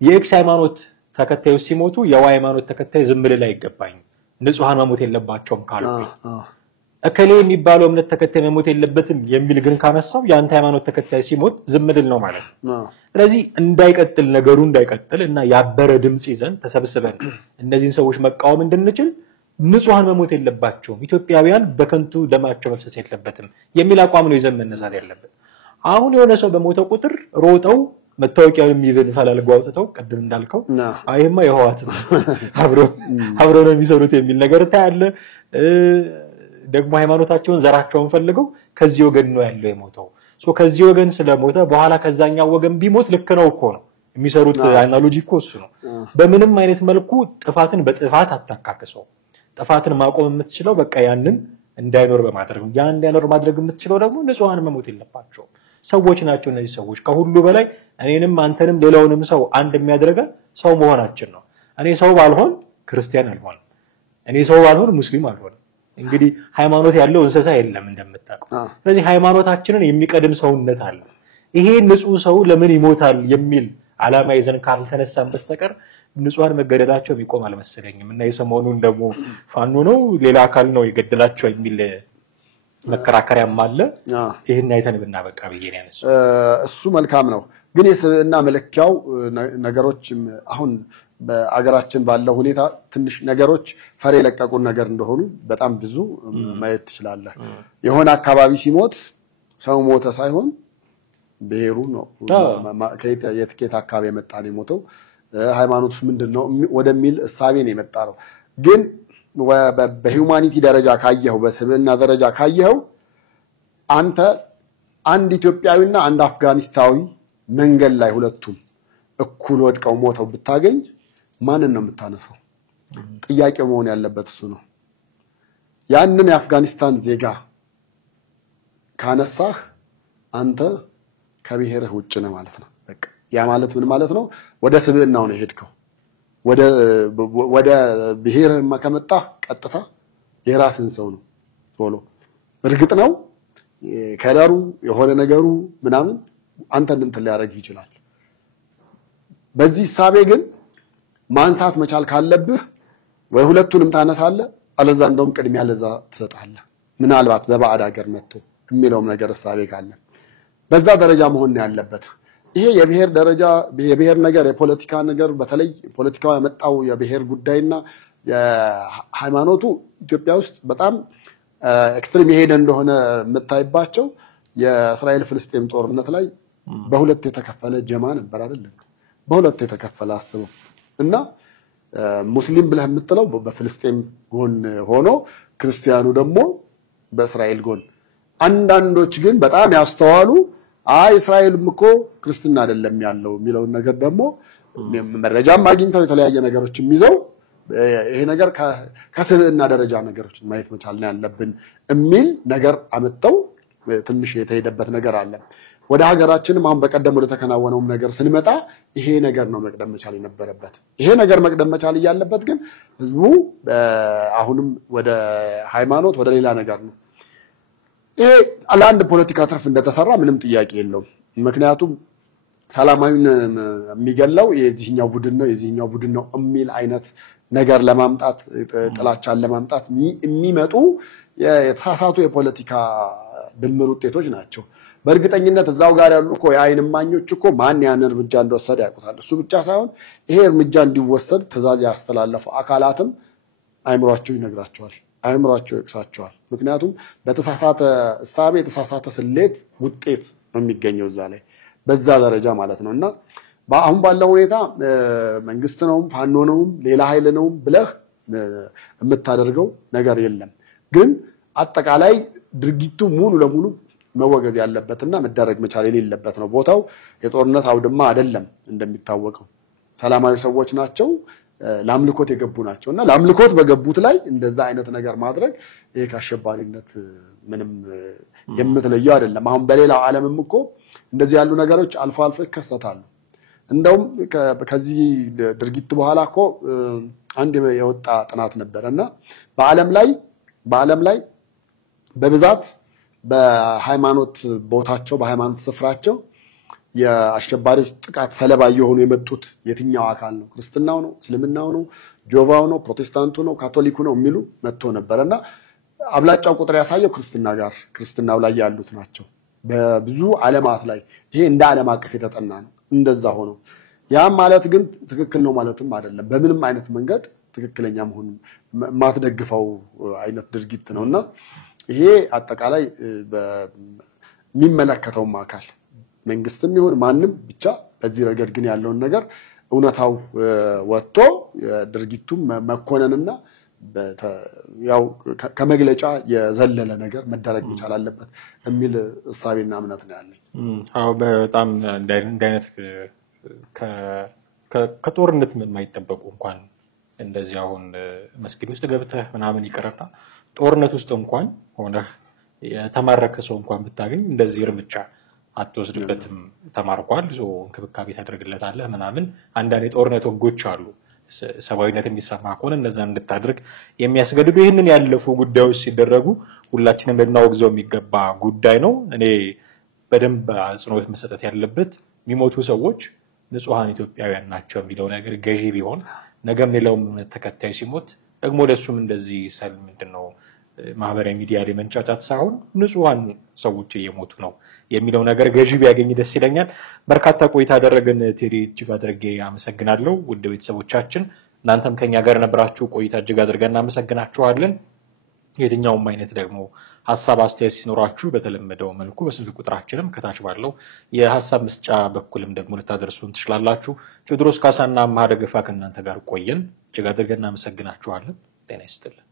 የኤክስ ሃይማኖት ተከታዮች ሲሞቱ የዋይ ሃይማኖት ተከታይ ዝም ብለ ላይ ይገባኝ ንጹሃን መሞት የለባቸውም ካልኩ እከሌ የሚባለው እምነት ተከታይ መሞት የለበትም የሚል ግን ካነሳው ያንተ ሃይማኖት ተከታይ ሲሞት ዝም ብለ ነው ማለት ነው ስለዚህ እንዳይቀጥል ነገሩ እንዳይቀጥል እና ያበረ ድምጽ ይዘን ተሰብስበን እነዚህን ሰዎች መቃወም እንድንችል ንጹሃን መሞት የለባቸውም ኢትዮጵያውያን በከንቱ ደማቸው መፍሰስ የለበትም የሚል አቋም ነው ይዘን መነሳት ያለበት አሁን የሆነ ሰው በሞተው ቁጥር ሮጠው መታወቂያውን የሚብን ፈላልገው አውጥተው ቀድም እንዳልከው አይማ የህዋት አብሮ ነው የሚሰሩት የሚል ነገር ታያለ ደግሞ ሃይማኖታቸውን ዘራቸውን ፈልገው ከዚህ ወገን ነው ያለው የሞተው ከዚህ ወገን ስለሞተ በኋላ ከዛኛው ወገን ቢሞት ልክ ነው እኮ ነው የሚሰሩት አናሎጂ እኮ እሱ ነው በምንም አይነት መልኩ ጥፋትን በጥፋት አታካክሰው ጥፋትን ማቆም የምትችለው በቃ ያንን እንዳይኖር በማድረግ ያን እንዳይኖር ማድረግ የምትችለው ደግሞ ንጹሃን መሞት የለባቸው ሰዎች ናቸው እነዚህ ሰዎች ከሁሉ በላይ እኔንም አንተንም ሌላውንም ሰው አንድ የሚያደርገን ሰው መሆናችን ነው እኔ ሰው ባልሆን ክርስቲያን አልሆንም እኔ ሰው ባልሆን ሙስሊም አልሆንም እንግዲህ ሃይማኖት ያለው እንሰሳ የለም እንደምታውቀው ስለዚህ ሃይማኖታችንን የሚቀድም ሰውነት አለ ይሄ ንጹህ ሰው ለምን ይሞታል የሚል ዓላማ ይዘን ካልተነሳን በስተቀር ንጹሃን መገደላቸው የሚቆም አልመሰለኝም እና የሰሞኑን ደግሞ ፋኖ ነው ሌላ አካል ነው የገደላቸው የሚል መከራከሪያም አለ ይሄን አይተን ብናበቃ ብዬ ነው እሱ መልካም ነው ግን የስብዕና መለኪያው ነገሮች አሁን በአገራችን ባለው ሁኔታ ትንሽ ነገሮች ፈር የለቀቁ ነገር እንደሆኑ በጣም ብዙ ማየት ትችላለህ የሆነ አካባቢ ሲሞት ሰው ሞተ ሳይሆን ብሄሩ ነው ከየት አካባቢ የመጣ ነው የሞተው ሃይማኖቱ ምንድነው ወደሚል እሳቤ ነው የመጣው ግን በሂዩማኒቲ ደረጃ ካየው በስብዕና ደረጃ ካየው አንተ አንድ ኢትዮጵያዊና አንድ አፍጋኒስታዊ መንገድ ላይ ሁለቱም እኩል ወድቀው ሞተው ብታገኝ ማንን ነው የምታነሳው ጥያቄው መሆን ያለበት እሱ ነው ያንን የአፍጋኒስታን ዜጋ ካነሳህ አንተ ከብሔርህ ውጭ ነህ ማለት ነው። በቃ ያ ማለት ምን ማለት ነው? ወደ ስብዕናው ነው ሄድከው። ወደ ብሔርህ ከመጣህ ቀጥታ የራስን ሰው ነው ቶሎ። እርግጥ ነው ከለሩ የሆነ ነገሩ ምናምን አንተን እንትን ሊያደርግ ይችላል። በዚህ ሐሳቤ ግን ማንሳት መቻል ካለብህ ወይ ሁለቱንም ታነሳለህ፣ አለዛ እንደውም ቅድሚያ ለዛ ትሰጣለህ። ምናልባት በባዕድ ሀገር መጥቶ የሚለውም ነገር ሐሳቤ ካለ በዛ ደረጃ መሆን ያለበት። ይሄ የብሔር ደረጃ የብሔር ነገር የፖለቲካ ነገር በተለይ ፖለቲካው ያመጣው የብሔር ጉዳይና የሃይማኖቱ ኢትዮጵያ ውስጥ በጣም ኤክስትሪም የሄደ እንደሆነ የምታይባቸው የእስራኤል ፍልስጤም ጦርነት ላይ በሁለት የተከፈለ ጀማ ነበር አይደለም? በሁለት የተከፈለ አስበው እና ሙስሊም ብለህ የምትለው በፍልስጤም ጎን ሆኖ ክርስቲያኑ ደግሞ በእስራኤል ጎን። አንዳንዶች ግን በጣም ያስተዋሉ አይ እስራኤልም እኮ ክርስትና አይደለም ያለው የሚለውን ነገር ደግሞ መረጃም አግኝተው የተለያየ ነገሮችን ይዘው ይሄ ነገር ከስብዕና ደረጃ ነገሮችን ማየት መቻል ነው ያለብን የሚል ነገር አመጣው። ትንሽ የተሄደበት ነገር አለ። ወደ ሀገራችንም አሁን በቀደም ወደ ተከናወነው ነገር ስንመጣ ይሄ ነገር ነው መቅደም መቻል የነበረበት። ይሄ ነገር መቅደም መቻል ያለበት ግን ህዝቡ አሁንም ወደ ሃይማኖት ወደ ሌላ ነገር ነው። ይሄ ለአንድ ፖለቲካ ትርፍ እንደተሰራ ምንም ጥያቄ የለውም። ምክንያቱም ሰላማዊን የሚገለው የዚህኛው ቡድን ነው የዚህኛው ቡድን ነው የሚል አይነት ነገር ለማምጣት ጥላቻን ለማምጣት የሚመጡ የተሳሳቱ የፖለቲካ ድምር ውጤቶች ናቸው። በእርግጠኝነት እዛው ጋር ያሉ እኮ የአይን እማኞች እኮ ማን ያን እርምጃ እንደወሰደ ያውቁታል። እሱ ብቻ ሳይሆን ይሄ እርምጃ እንዲወሰድ ትዕዛዝ ያስተላለፈው አካላትም አይምሯቸው ይነግራቸዋል፣ አይምሯቸው ይቅሳቸዋል። ምክንያቱም በተሳሳተ እሳቤ የተሳሳተ ስሌት ውጤት ነው የሚገኘው እዛ ላይ በዛ ደረጃ ማለት ነውና አሁን ባለው ሁኔታ መንግስት ነው ፋኖ ነው ሌላ ኃይል ነው ብለህ የምታደርገው ነገር የለም። ግን አጠቃላይ ድርጊቱ ሙሉ ለሙሉ መወገዝ ያለበትና መደረግ መቻል የሌለበት ነው። ቦታው የጦርነት አውድማ አይደለም። እንደሚታወቀው ሰላማዊ ሰዎች ናቸው፣ ለአምልኮት የገቡ ናቸውና ለአምልኮት በገቡት ላይ እንደዛ አይነት ነገር ማድረግ ይሄ ከአሸባሪነት ምንም የምትለየው አይደለም። አሁን በሌላው ዓለምም እኮ እንደዚህ ያሉ ነገሮች አልፎ አልፎ ይከሰታሉ። እንደውም ከዚህ ድርጊት በኋላ እኮ አንድ የወጣ ጥናት ነበርና በዓለም ላይ በብዛት በሃይማኖት ቦታቸው በሃይማኖት ስፍራቸው የአሸባሪዎች ጥቃት ሰለባ የሆኑ የመጡት የትኛው አካል ነው? ክርስትናው ነው? እስልምናው ነው? ጆቫው ነው? ፕሮቴስታንቱ ነው? ካቶሊኩ ነው? የሚሉ መጥቶ ነበርና አብላጫው ቁጥር ያሳየው ክርስትናው ላይ ያሉት ናቸው በብዙ ዓለማት ላይ። ይሄ እንደ ዓለም አቀፍ የተጠና ነው። እንደዛ ሆኖ ያም ማለት ግን ትክክል ነው ማለትም አይደለም። በምንም አይነት መንገድ ትክክለኛ መሆን ማትደግፈው አይነት ድርጊት ነውና ይሄ አጠቃላይ በሚመለከተውም አካል መንግስትም ይሁን ማንም ብቻ በዚህ ረገድ ግን ያለውን ነገር እውነታው ወጥቶ ድርጊቱም መኮነንና ያው ከመግለጫ የዘለለ ነገር መደረግ መቻል አለበት የሚል እሳቤና እምነት ነው ያለኝ። አዎ በጣም እንደ አይነት ከጦርነት የማይጠበቁ እንኳን እንደዚህ አሁን መስጊድ ውስጥ ገብተህ ምናምን ይቀርና ጦርነት ውስጥ እንኳን ሆነህ የተማረከ ሰው እንኳን ብታገኝ እንደዚህ እርምጃ አትወስድበትም። ተማርኳል እንክብካቤ ታደርግለታለህ ምናምን። አንዳንድ የጦርነት ህጎች አሉ ሰብአዊነት የሚሰማ ከሆነ እነዛን እንድታደርግ የሚያስገድዱ። ይህንን ያለፉ ጉዳዮች ሲደረጉ ሁላችንም ልናወግዘው የሚገባ ጉዳይ ነው። እኔ በደንብ አጽንኦት መሰጠት ያለበት የሚሞቱ ሰዎች ንጹሃን ኢትዮጵያውያን ናቸው የሚለው ነገር ገዢ ቢሆን ነገም ሌላውም ተከታይ ሲሞት ደግሞ ለሱም እንደዚህ ሰልም ምንድነው ማህበራዊ ሚዲያ ላይ መንጫጫት ሳይሆን ንጹሃን ሰዎች እየሞቱ ነው የሚለው ነገር ገዢ ቢያገኝ ደስ ይለኛል። በርካታ ቆይታ አደረግን። ቴዲ እጅግ አድርጌ አመሰግናለሁ። ውድ ቤተሰቦቻችን እናንተም ከኛ ጋር ነበራችሁ። ቆይታ እጅግ አድርገን እናመሰግናችኋለን። የትኛውም አይነት ደግሞ ሐሳብ አስተያየት ሲኖራችሁ በተለመደው መልኩ በስልክ ቁጥራችንም ከታች ባለው የሐሳብ መስጫ በኩልም ደግሞ ልታደርሱን ትችላላችሁ። ቴዎድሮስ ካሳና አማሃ ደገፋ ከእናንተ ጋር ቆየን። እጅግ አድርገን እናመሰግናችኋለን። ጤና ይስጥልን።